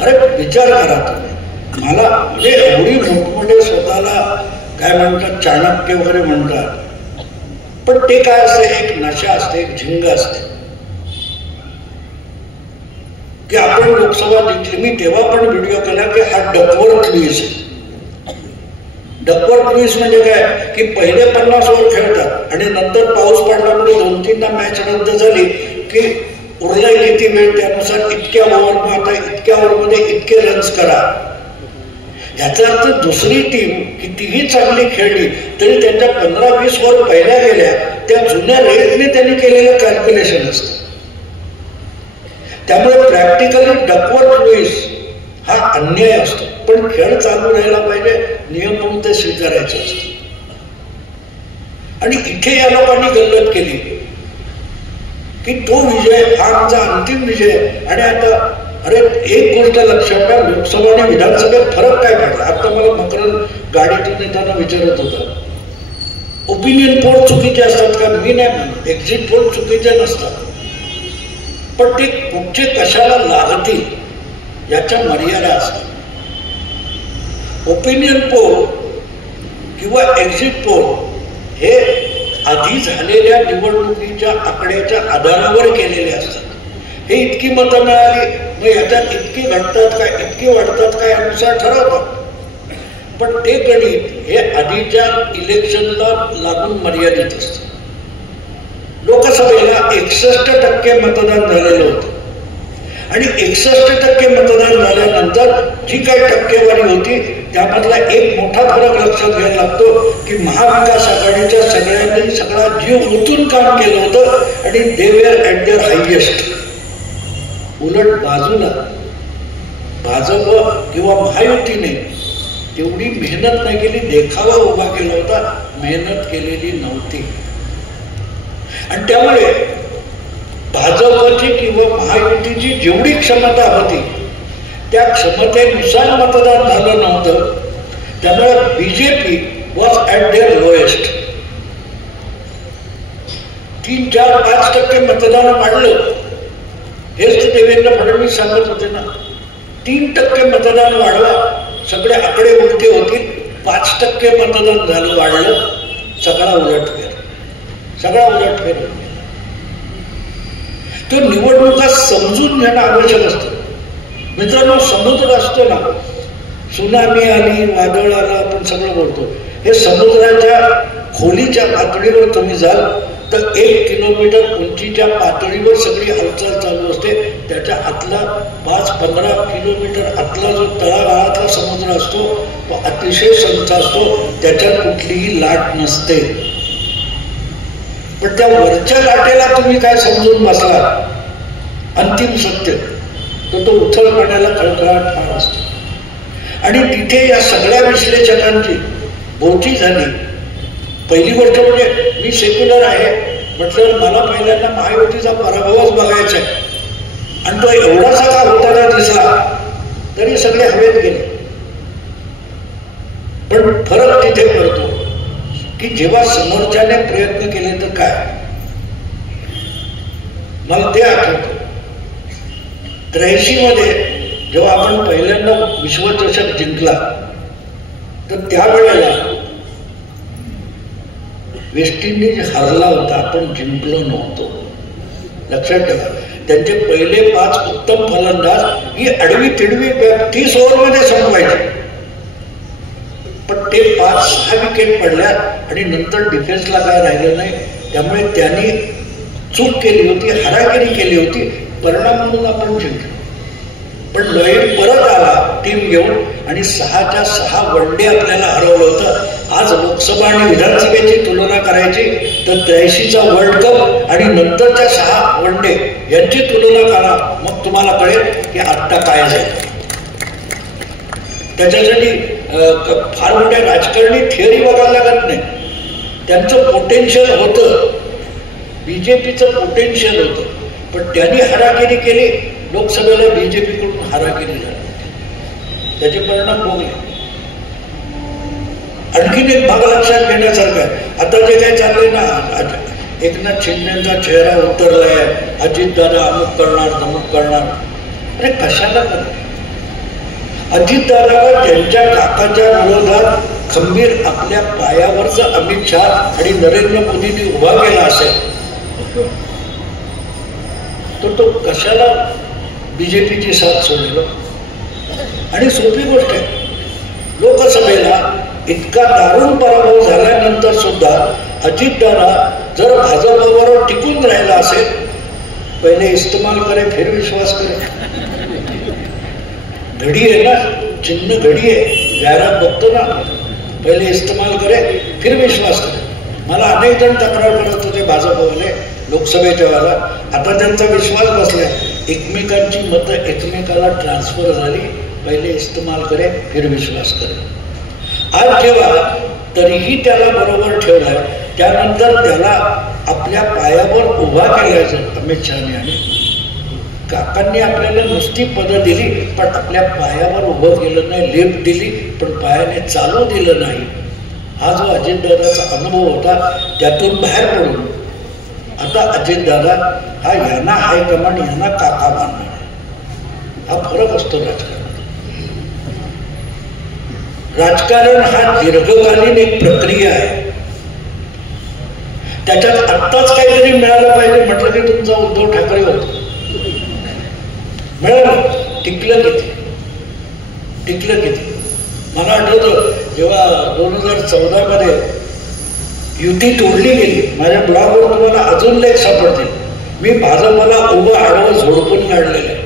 अरे विचार करा तुम्ही. मला म्हणजे एवढी मोठमोठे स्वतःला काय म्हणतात, चाणक्य वगैरे म्हणतात, पण ते काय असते, एक नशा असते, एक झिंग असते की आपण लोकसभा जिंकली. मी तेव्हा पण व्हिडिओ केला की हा डकवर्थ लुईस आहे. डकवर्थ लुईस म्हणजे काय की पहिले 50 ओव्हर खेळतात आणि नंतर पाऊस पडल्यामुळे 2-3दा मॅच रद्द झाली की उरलाय किती वेळ त्यानुसार इतक्या ओव्हर, आता इतक्या ओव्हरमध्ये इतके रन्स करा. याचा अर्थ दुसरी टीम कितीही चांगली खेळली तरी त्यांच्या 15-20 ओव्हर पहिल्या गेल्या त्या जुन्या रेटने त्यांनी केलेलं कॅल्क्युलेशन असतं. त्यामुळे प्रॅक्टिकली डकवर्थ लुईस हा अन्याय असतो. पण खेळ चालू राहिला पाहिजे, नियम म्हणून ते स्वीकारायचे असते. आणि इथे या लोकांनी गल्लत केली की तो विजय हा आमचा अंतिम विजय. आणि आता अरे एक गोष्ट लक्षात घ्या, लोकसभा आणि विधानसभेत फरक काय पडला. आता मला मकरंद गाडीतून येताना विचारत होता, ओपिनियन पोल चुकीचे असतात का. मी नाही म्हणत, एक्झिट पोल चुकीचे नसतात, पण ते कुठचे कशाला लागतील याच्या मर्यादा असतात. ओपिनियन पोल किंवा एक्झिट पोल हे आधी झालेल्या निवडणुकीच्या आकड्याच्या आधारावर केलेले असतात. हे इतकी मतं मिळाली, मग याच्यात इतकी घटतात काय, इतकी वाढतात काय, यानुसार ठरवतात. पण ते गणित हे आधीच्या इलेक्शनला लागून मर्यादित असतं. लोकसभेला 61% मतदान झालेलं होतं आणि 61% मतदान झाल्यानंतर जी काही टक्केवारी होती त्यामधला एक मोठा फरक लक्षात घ्यायला लागतो की महाविकास आघाडीच्या सगळ्यांनी सगळा जीव ओतून काम केलं होतं आणि they were at there highest. उलट बाजूला भाजप किंवा महायुतीने तेवढी मेहनत नाही केली, देखावा उभा केला होता, मेहनत केलेली नव्हती. आणि त्यामुळे भाजपची किंवा महायुतीची जेवढी क्षमता होती त्या क्षमतेनुसार मतदान झालं नव्हतं. त्यामुळे BJP was at there lowest. 3-4-5% मतदान वाढलं, हेच देवेंद्र फडणवीस सांगत होते ना. 3% मतदान वाढवा, सगळे आकडे उलटे होतील. 5% मतदान झालं, वाढलं, सगळा उलटफेर, सगळा उलटफेर. तो निवडणुका समजून घेणं आवश्यक असतं. मित्रांनो, समुद्र असतो ना, सुनामी आली, वादळ आलं, आपण सगळं बोलतो. हे समुद्राच्या खोलीच्या पातळीवर तुम्ही जाल तर 1 किलोमीटर उंचीच्या पातळीवर सगळी हालचाल चालू असते. त्याच्या आतला 5-15 किलोमीटर आतला जो तळागाळातला समुद्र असतो तो अतिशय संत असतो, त्याच्यात कुठलीही लाट नसते. पण त्या वरच्या लाटेला तुम्ही काय समजून बसला, अंतिम सत्य, तर तो उथळ पाण्याला खळखळाट फार असतो. आणि तिथे या सगळ्या विश्लेषकांची बोची झाली. पहिली गोष्ट म्हणजे मी सेक्युलर आहे म्हटलं, मला पहिल्यांदा महायुतीचा पराभवच बघायचा आहे. आणि तो एवढासा का होताना दिसला तरी सगळे हवेत गेले. पण फरक तिथे पडतो की जेव्हा समोरच्याने प्रयत्न केले तर काय. मला ते आठवतं 83 मध्ये जेव्हा आपण पहिल्यांदा विश्वचषक जिंकला तर त्यावेळेला वेस्ट इंडिज हरला होता, आपण जिंकलो नव्हतो. लक्षात ठेवा, त्यांचे पहिले 5 उत्तम फलंदाज ही आडवी तिडवी 30 ओव्हरमध्ये संपवायचे, पण ते 5-6 विकेट पडल्या आणि नंतर डिफेन्सला काय राहिलं नाही. त्यामुळे त्यांनी चूक केली होती, हरागिरी केली होती, परिणाम म्हणून आपण जिंकलो. पण लोहित परत आला टीम घेऊन आणि 6च्या 6 वनडे आपल्याला हरवलं होतं. आज लोकसभा आणि विधानसभेची तुलना करायची तर 83चा वर्ल्ड कप आणि नंतरच्या 6 वनडे यांची तुलना करा, मग तुम्हाला कळेल की आत्ता काय झालं. त्याच्यासाठी फार मोठ्या राजकारणी थिअरी बघायला लागत नाही. त्यांचं पोटेन्शियल होतं, बीजेपीचं पोटेन्शियल होतं, पण त्यांनी हारागिरी केली. लोकसभेला बीजेपीकडून हारागिरी झाली, त्याचे परिणाम भोगले. आणखीन एक भाग लक्षात घेण्यासारखा आहे. आता जे काही चाललंय ना, एकनाथ शिंदेचा चेहरा उतरलाय, अजितदादा अमुक करणार तमुक करणार. अरे कशाला करणार? अजितदादाला त्यांच्या काकाच्या विरोधात खंबीर आपल्या पायावरच अमित शहा आणि नरेंद्र मोदींनी उभा केला असेल तर तो कशाला बीजेपीची साथ सोडलं. आणि सोपी गोष्ट आहे, लोकसभेला इतका दारुण पराभव झाल्यानंतर सुद्धा अजितदादा जर भाजपवर टिकून राहिला असेल, पहिले इस्तेमाल करे फिर विश्वास करे. घडी आहे ना, चिन्ह घडी आहे, जाहिरात बघतो ना, पहिले इस्तेमाल करे फिर विश्वास करे. मला अनेक जण तक्रार करत होते भाजपवाले लोकसभेच्या वेळेला. आता त्यांचा विश्वास बसलाय, एकमेकांची मतं एकमेकाला ट्रान्सफर झाली. पहिले इस्तेमाल करे फिर विश्वास करे. आज जेव्हा तरीही त्याला बरोबर ठेवलाय, त्यानंतर त्याला आपल्या पायावर उभा केलायचं अमित शहाने आणि काकांनी आपल्याला नुसती पदं दिली पण आपल्या पायावर उभं केलं नाही. लिफ्ट दिली पण पायाने चालू दिलं नाही. हा जो अजितदादाचा अनुभव होता त्यातून बाहेर पडून आता अजितदादा हा यांना हायकमांड, यांना काका मानणार. हा फरक असतो राजकारणात. राजकारण हा दीर्घकालीन एक प्रक्रिया आहे. त्याच्यात आत्ताच काहीतरी मिळालं पाहिजे म्हटलं की तुमचा उद्धव ठाकरे होतो. मिळालं, टिकलं किती. मला आठवतं जेव्हा 2014 मध्ये युती तोडली गेली, माझ्या ब्लॉगवर तुम्हाला अजून लेख सापडतील. मी भाजपला उभं आडवं झोडपून काढलेलं आहे.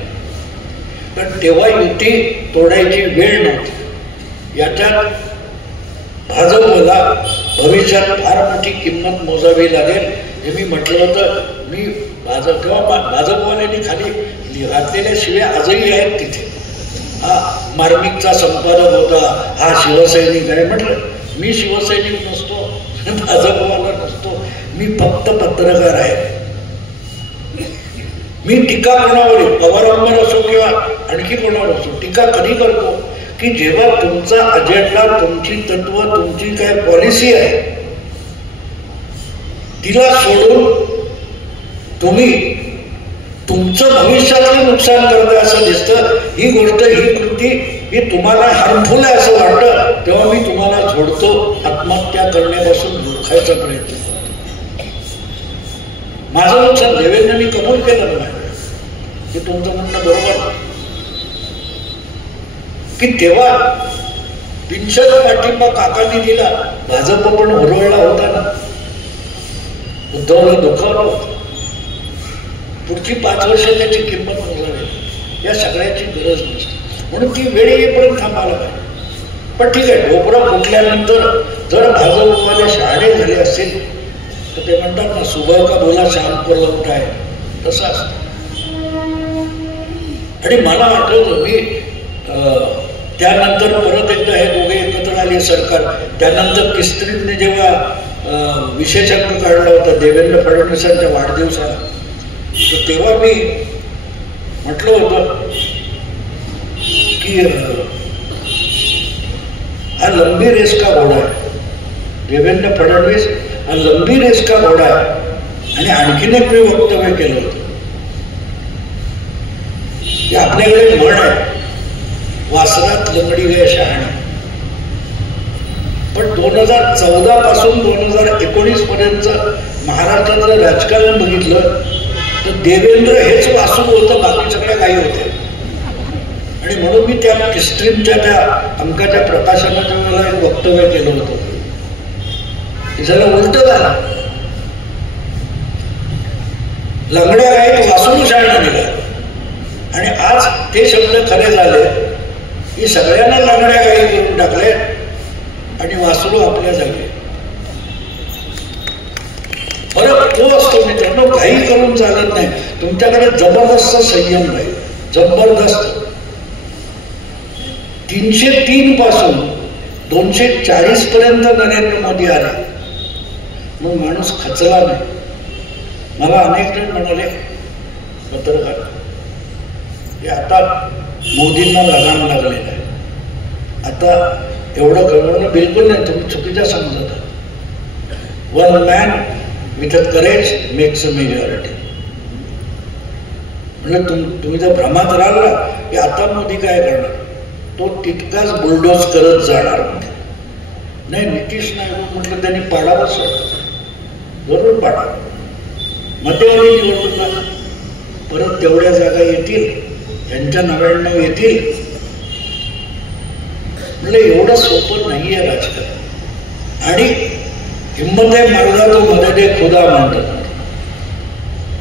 पण तेव्हा युती तोडायची वेळ नव्हती. याच्यात भाजपला भविष्यात फार मोठी किंमत मोजावी लागेल हे मी म्हटलं होतं. मी तेव्हा भाजपवाल्यांनी खाली घातलेल्या शिव्या आजही आहेत तिथे. हा मार्मिकचा संपादक होता, हा शिवसैनिक आहे. म्हटलं मी शिवसैनिक नसतो, भाजपवाला नसतो, मी फक्त पत्रकार आहे. मी टीका कोणावर, पवारांवर असो किंवा आणखी कोणावर असो, टीका कधी करतो की जेव्हा तुमचा अजेंडा, तुमची तत्व, तुमची काय पॉलिसी आहे तिला सोडून तुम्ही तुमचं भविष्यातलं नुकसान करताय असं दिसतं. ही गोष्ट, ही कृती ही तुम्हाला हार्मफुल आहे असं वाटतं, तेव्हा मी तुम्हाला झोडतो, आत्महत्या करण्यापासून रोखायचा प्रयत्न करतो. माझं नुकसान देवेंद्रनी कबूल केलं नाही की तुमचं म्हणणं बरोबर की तेव्हा बिनशर्त पाठिंबा काकांनी दिला. भाजप पण हुरळला होता ना, उद्धवला दुखावलं होतं. पुढची 5 वर्ष त्याची किंमत मोजावी, या सगळ्याची गरज नसते. म्हणून ती वेळ येईपर्यंत थांबायला पाहिजे. पण ठीक आहे, ढोबरा फुटल्यानंतर जर भाजपवाले शहाणे झाले असतील तर ते म्हणतात ना, सुबह का बोला शाम को लौट आहे, तसं असतं. आणि मला आठवतं मी त्यानंतर परत एकदा हे दोघे एकत्र आले सरकार. त्यानंतर किस्त्रीने जेव्हा विशेष अंक काढला होता देवेंद्र फडणवीसांच्या वाढदिवसाला, तर तेव्हा मी म्हटलं होतं की हा लंबी रेस का घोडा आहे. देवेंद्र फडणवीस हा लंबी रेस का घोडा आहे. आणि आणखीन एक मी वक्तव्य केलं होतं की आपल्याकडे म्हण आहे, वासरात लंगडी वे शहाणे. पण 2014 पासून 2019 पर्यंत महाराष्ट्रातलं राजकारण बघितलं तर देवेंद्र हेच वासू होतं, बाकी सगळ्या काही होत्या. आणि म्हणून मी त्या किस्ट्रीमच्या त्या अंकाच्या प्रकाशनाच्या वेळेला एक वक्तव्य केलं होतं. झालं उलट झालं, लंगड्या गायीत वासरू शाळा निघाला आणि आणि आज ते शब्द खरे झाले की सगळ्यांना लंगड्या गाई करून टाकले आणि वासरू आपल्या जागी. फरक तो असतो मित्रांनो, घाई करून चालत नाही. तुमच्याकडे जबरदस्त संयम राहील, जबरदस्त. 303 पासून 240 पर्यंत नरेंद्र मोदी आले, मग माणूस खचला नाही. मला अनेक जण म्हणाले पत्रकार की आता मोदींना लगाम लागलेलं आहे, आता एवढं करणं बिलकुल नाही, तुम्ही चुकीच्या समजत आहात. One man with a courage makes a majority. म्हणजे तुम्ही जर भ्रमात राहिला की आता मोदी काय करणार, तो तितकाच बुलडोज करत जाणार. नाही, नितीश नायडू म्हटलं त्यांनी पाडावंच, जरूर पाडावं. मध्यवर्ती निवडणुका परत तेवढ्या जागा येतील, त्यांच्या 99 येतील. म्हणजे एवढं सोपं नाहीये राजकारण. आणि हिम्मत आहे मर्दा तो मदद आहे खुदा म्हणतात.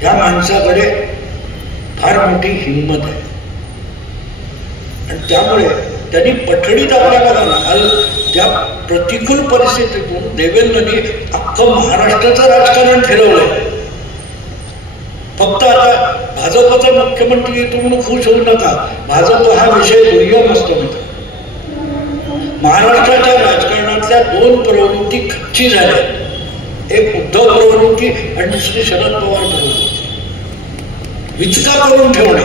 ह्या माणसाकडे फार मोठी हिंमत आहे आणि त्यामुळे त्यांनी पठडीत आपल्याला घाल त्या प्रतिकूल परिस्थितीतून देवेंद्रनी अख्खं महाराष्ट्राचं राजकारण फिरवलंय. फक्त आता भाजपचा मुख्यमंत्री येतो म्हणून खुश होऊ नका. भाजप हा विषय दुय्यम असतो मित्र. महाराष्ट्राच्या राजकारणातल्या 2 प्रवृत्ती खच्ची झाल्या. एक उद्धव प्रवृत्ती आणि दुसरी शरद पवार प्रवृत्ती. विचका करून ठेवणे.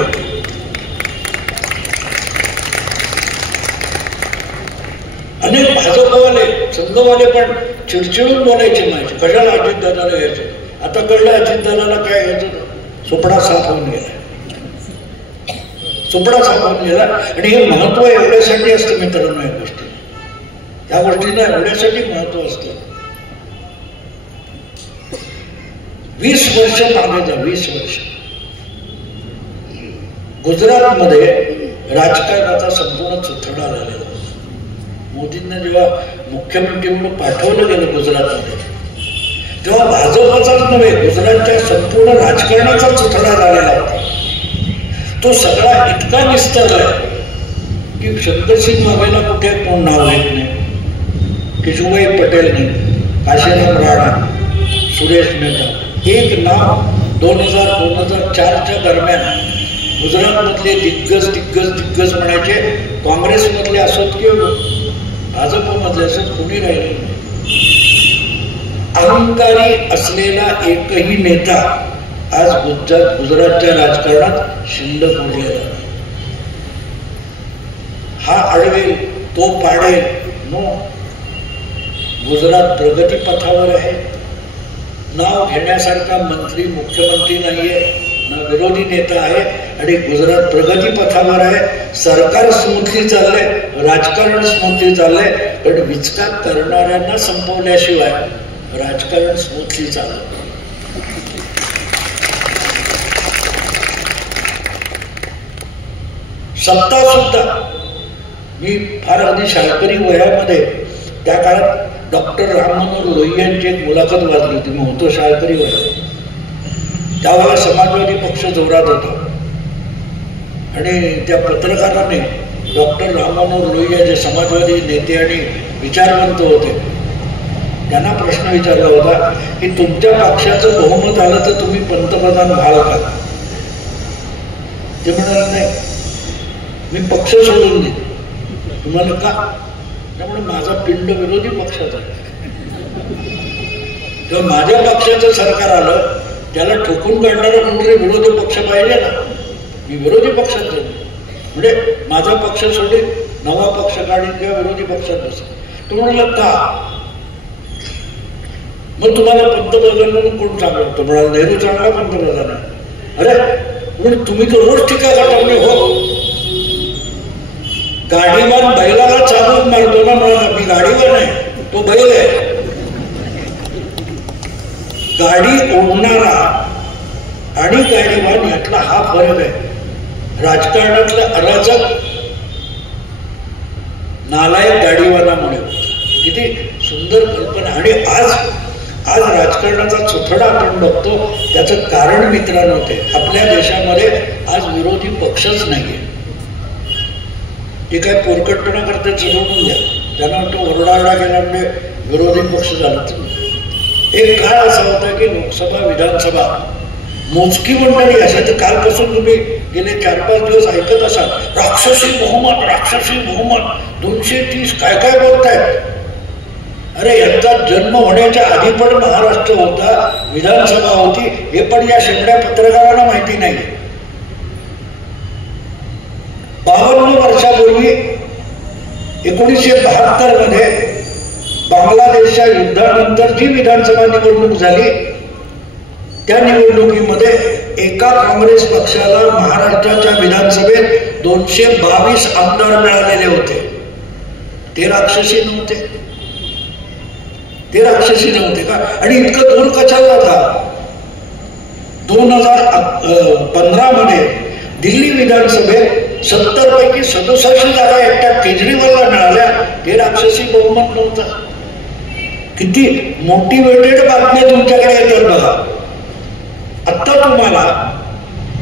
अनेक भाजपवाले संघवाले पण चिडचिडून बोलायचे माहिती, कशाला अजितदादाला घ्यायचं. आता कळलं अजितदादाला काय घ्यायचं, सुपडा साफ होऊन गेला. सुपडा साफ होऊन गेला. आणि हे महत्व एवढ्यासाठी असतं मित्रांनो, या गोष्टी, या गोष्टीला एवढ्यासाठी महत्व असतं. 20 वर्ष मागे जा, 20 वर्ष गुजरातमध्ये राजकारणाचा संपूर्ण चुथडा झालेला. मोदींना जेव्हा मुख्यमंत्री म्हणून पाठवलं गेलं गुजरातमध्ये, तेव्हा भाजपचाच नव्हे, गुजरातच्या संपूर्ण राजकारणाचा चुथडा झालेला होता. तो सगळा इतका निस्तरला की शंकरसिंग मावेला कुठे कोण नाव घेत नाही, केशुभाई पटेल नाही, काशीराम राणा, सुरेश मेहता. एक नाव 2000-2004च्या दरम्यान गुजरातमधले दिग्गज म्हणायचे, काँग्रेसमधले असोत किंवा भाजपमधले असोत, कोणी राहिले नाही. अहंकारी असलेला एकही नेता आज गुजरातच्या राजकारणात शिल्लक उरलेला. हा अडवेल तो पाडेल, नो. गुजरात प्रगती पथावर आहे. नाव घेण्यासारखा मंत्री मुख्यमंत्री नाहीये, ना विरोधी नेता आहे, आणि गुजरात प्रगती पथावर आहे. सरकार स्मूथली चाललंय, राजकारण स्मूथली चाललंय. पण विचका करणाऱ्यांना संपवल्याशिवाय राजकारण स्मूथली चालत. सत्ता सुद्धा, मी फार अगदी शाळकरी वयामध्ये त्या काळात डॉक्टर राम मनोहर लोहिया यांची एक मुलाखत वाचली होती. मी होतो शाळकरी वयात. त्यावेळेला समाजवादी पक्ष जोरात होता आणि त्या पत्रकाराने डॉक्टर राम मनोहर लोहिया जे समाजवादी नेते आणि विचारवंत होते, त्यांना प्रश्न विचारला होता की तुमच्या पक्षाचं बहुमत आलं तर तुम्ही पंतप्रधान व्हाल का? ते म्हणाले नाही, मी पक्ष सोडून देईन. तुम्हाला का? त्यामुळे माझा पिंड विरोधी पक्षाचा आहे. तेव्हा माझ्या पक्षाचं सरकार आलं, त्याला ठोकून काढणारा कोणतरी विरोधी पक्ष पाहिजे ना. मी विरोधी पक्षात जाईल, म्हणजे माझा पक्ष सोडून नवा पक्ष काढीन किंवा विरोधी पक्षात बसेल. तो म्हणाला का? मग तुम्हाला पंतप्रधान म्हणून कोण चांगलं? तो म्हणाला नेहरू चांगला पंतप्रधान आहे. अरे म्हणून तुम्ही तर रोज टीका करता. हो, गाडीवान बैलाला चालून मारतो ना. म्हणाला मी गाडीवान आहे, तो बैल आहे. गाडी ओढणारा आणि गाडीवान यातला हा फरक आहे. राजकारणातलं अराजक नालायक गाडीवानामुळे. किती सुंदर कल्पना. आणि आज राजकारणाचा चुथडा आपण बघतो, त्याचं कारण मित्रांनो होते आपल्या देशामध्ये आज विरोधी पक्षच नाहीये. ते काय पोरकटपणा करते चढवून द्या, त्यांना वाटतं ओरडाओरडा केला म्हणजे विरोधी पक्ष झाला. एक काळ असा होता की लोकसभा विधानसभा मोजकी मंडळी अशा, तर कालपासून तुम्ही गेले 4-5 दिवस ऐकत असाल राक्षसी बहुमत, राक्षसी बहुमत, 230 काय काय बोलतायत. अरे यांचा जन्म होण्याच्या आधी पण महाराष्ट्र होता, विधानसभा होती, हे पण या शेंबड्या पत्रकारांना माहिती नाही. 52 वर्षापूर्वी 1972 मध्ये बांगलादेशच्या युद्धानंतर जी विधानसभा निवडणूक झाली, त्या निवडणुकीमध्ये एका काँग्रेस पक्षाला महाराष्ट्राच्या विधानसभेत 222 आमदार मिळालेले होते. ते राक्षसी नव्हते, ते राक्षसी नव्हते का? आणि इतकं दूर कशाला था? 2015 मध्ये दिल्ली विधानसभेत 70 पैकी 67 जागा एकट्या केजरीवालला मिळाल्या. ते राक्षसी बहुमत नव्हतं. किती मोटिवेटेड बातम्या तुमच्याकडे येतात बघा. आता तुम्हाला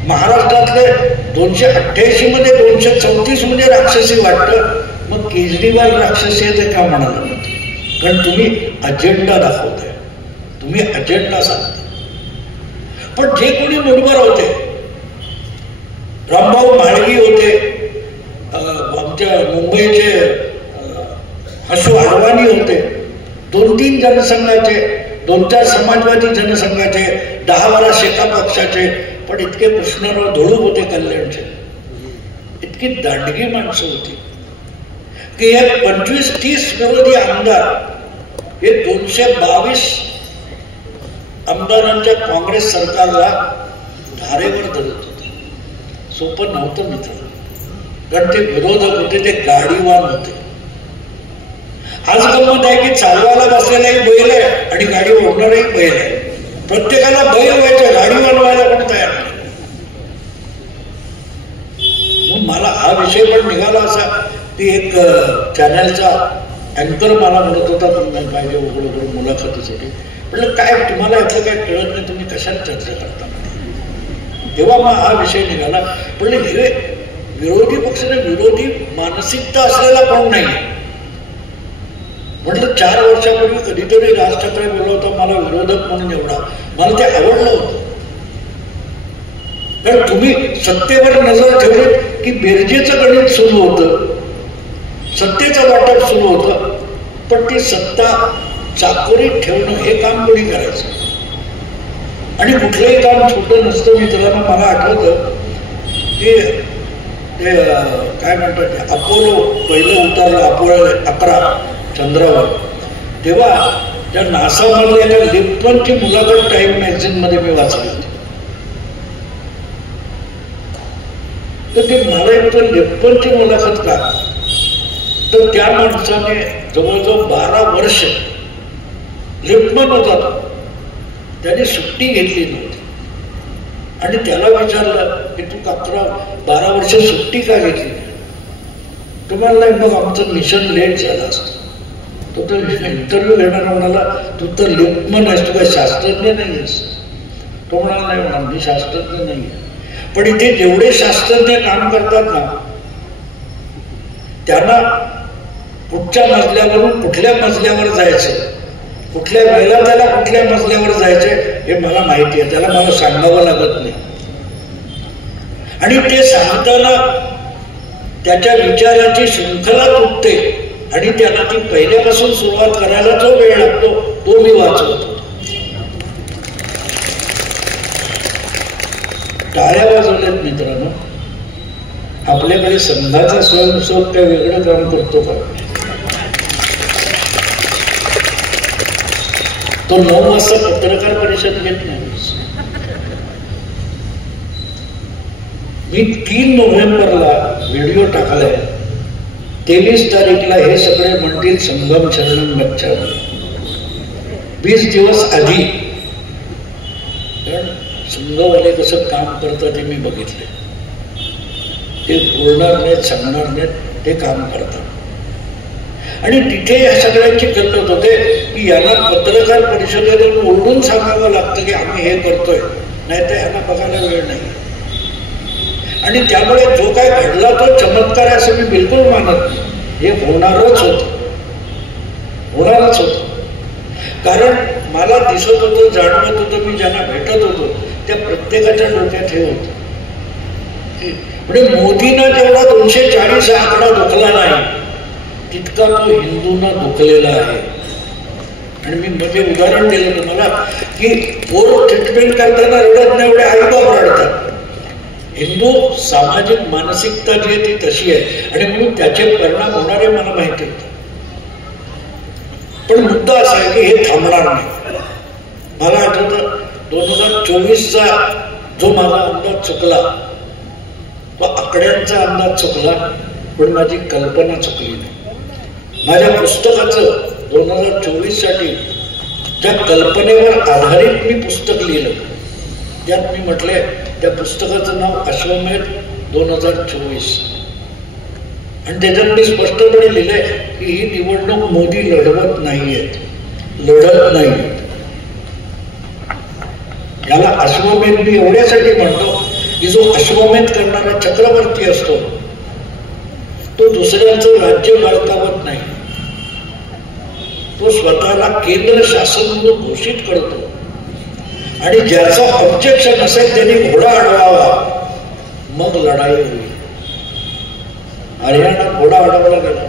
महाराष्ट्रातले 288 मध्ये 234 मध्ये राक्षसी वाटतं, मग केजरीवाल राक्षसी आहे ते का म्हणाल? कारण तुम्ही अजेंडा दाखवताय, तुम्ही अजेंडा सांगता. पण जे कोणी मुठभर होते, रामभाऊ म्हाळगी होते, आमच्या मुंबईचे हसू अडवाणी होते, 2-3 जनसंघाचे, 2-4 समाजवादी जनसंघाचे, 10-12 शेका पक्षाचे, पण इतके कृष्णराव धोळू होते कल्याणचे. इतकी दांडगी माणसं होती की हे 25-30 विरोधी आमदार हे 222 आमदारांच्या काँग्रेस सरकारला धारेवर धरत होते. सोपं नव्हतं मित्र, कारण ते विरोधक होते, ते गाडीवान होते. आज गंमत आहे की चालवायला बसलेलाही बैल आहे आणि गाडी ओढणारही बैल आहे. प्रत्येकाला बैल व्हायचं, गाडी बनवायला पण तयार नाही. मला हा विषय पण निघाला असा की एक चॅनलचा अँकर मला म्हणत होता तुम्ही पाहिजे उघड मुलाखतीसाठी. म्हटलं काय तुम्हाला यातलं काय कळत नाही, तुम्ही कशाला चर्चा करता? तेव्हा मग हा विषय निघाला. पण हे विरोधी पक्षाने विरोधी मानसिकता असलेला कोण नाही. म्हटलं 4 वर्षापूर्वी कधीतरी राज ठाकरे बोलला होता मला विरोधक म्हणून एवढा, मला ते आवडलं होतं. कारण तुम्ही सत्तेवर नजर ठेवलीत की बेरजेचं गणित सुरू होतं, सत्तेचं वाटप सुरू होतं, पण ती सत्ता चाकोरीत ठेवणं हे काम कोणी करायचं. आणि कुठलंही काम छोटं नसतं मित्रांनो. मला आठवतं की ते काय म्हणतात, अपोलो पहिलं उतरलं, अपोलो 11 चंद्रावर, तेव्हा त्या नासामधल्या एका लिप्टनची मुलाखत टाइम मॅगझिन मध्ये मी वाचली होती. तर ते मला एक लिप्टनची मुलाखत का, तर त्या माणसाने जवळजवळ 12 वर्ष लिप्टन होता, त्याने सुट्टी घेतली नव्हती. आणि त्याला विचारलं की तू 12 वर्ष सुट्टी का घेतली? तुम्हाला नाही, मग आमचं मिशन लेट झालं असतं. तो तर इंटरव्ह्यू घेणारा म्हणाला तू तर लिप्टन आहेस, तू काय शास्त्रज्ञ नाही आहेस? तो म्हणाला नाही, म्हणा मी शास्त्रज्ञ नाही आहे. पण इथे जेवढे शास्त्रज्ञ काम करतात ना, त्यांना कुठच्या मजल्यावरून कुठल्या मजल्यावर जायचं, कुठल्या वेळेला त्याला कुठल्या मजल्यावर जायचं हे मला माहिती आहे. त्याला मला सांगावं लागत नाही. आणि ते सांगताना त्याच्या विचाराची शृंखला तुटते आणि त्याला ती पहिल्यापासून सुरुवात करायला जो वेळ लागतो तो मी वाचवतो. टाळ्या वाजवल्यात मित्रांनो. आपल्याकडे संघाचा स्वयंसेवक काय वेगळं काम करतो का? तो 9 वाजता पत्रकार परिषद घेत नाही. मी 3 नोव्हेंबरला व्हिडिओ टाकलाय. 23 तारीखला हे सगळे म्हणतील संगम शरणम गच्छामि. 20 दिवस आधी, कारण संघवाले कसं काम करतात ते मी बघितले. ते बोलणार नाहीत, सांगणार नाहीत, ते काम करतात. आणि तिथे या सगळ्यांची गल्लत होते की यांना पत्रकार परिषदेतून ओरडून सांगावं लागतं की आम्ही हे करतोय, नाही तर यांना बघायला वेळ नाही. आणि त्यामुळे जो काय घडला तो चमत्कार आहे असं मी बिलकुल मानत नाही. हे होणारच होत. कारण मला दिसत होतं, जाणवत होतं, मी ज्यांना भेटत होतो त्या प्रत्येकाच्या डोक्यात हे होतं. म्हणजे मोदीनं जेवढा 240 आकडा दुखला नाही तितका तो हिंदूंना दुखलेला आहे. आणि मी मध्ये उदाहरण दिलं तुम्हाला की पोर ट्रीटमेंट करताना रडत नाही, एवढे आईबाप रडतात. हिंदू सामाजिक मानसिकता जी आहे ती तशी आहे आणि म्हणून त्याचे परिणाम होणारे मला माहिती होते. पण मुद्दा असा आहे की हे थांबणार नाही. मला आठवतं 2024चा जो माझा अंदाज चुकला तो आकड्यांचा अंदाज चुकला, पण माझी कल्पना चुकली नाही. माझ्या पुस्तकाचं 2024 साठी ज्या कल्पनेवर आधारित मी पुस्तक लिहिलं त्यात मी म्हटले, त्या पुस्तकाचं नाव अश्वमेध 2024. आणि त्याच्यात मी स्पष्टपणे लिहिलंय की ही निवडणूक मोदी लढत नाहीयेत. याला अश्वमेध मी एवढ्यासाठी म्हणतो की जो अश्वमेध करणारा चक्रवर्ती असतो तो दुसऱ्यांचं राज्य बळकावत नाही, तो स्वतःला केंद्र शासन म्हणून घोषित करतो आणि ज्याचा ऑब्जेक्शन असेल त्यांनी घोडा अडवावा, मग लढाई होईल. हरियाणात घोडा अडवला गेला,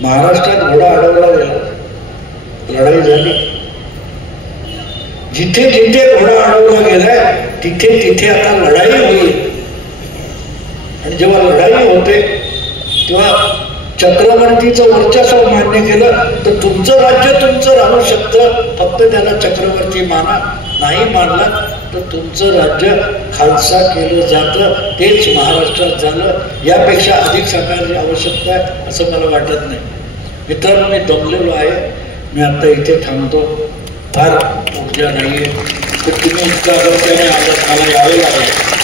महाराष्ट्रात घोडा अडवला गेला, लढाई झाली. जिथे जिथे घोडा अडवला गेलाय तिथे तिथे आता लढाई होईल. आणि जेव्हा लढाई होते तेव्हा चक्रवर्तीचं वर्चस्व मान्य केलं तर तुमचं राज्य तुमचं राहू शकतं, फक्त त्याला चक्रवर्ती माना. नाही मानला तर तुमचं राज्य खालसा केलं जातं. तेच महाराष्ट्रात झालं. यापेक्षा अधिक सांगण्याची आवश्यकता आहे असं मला वाटत नाही. मित्रांनो, मी दमलेलो आहे, मी आता इथे थांबतो. फार ऊर्जा नाहीये तर तुम्ही इतका अगत्याने आलं, मला यावं लागलं.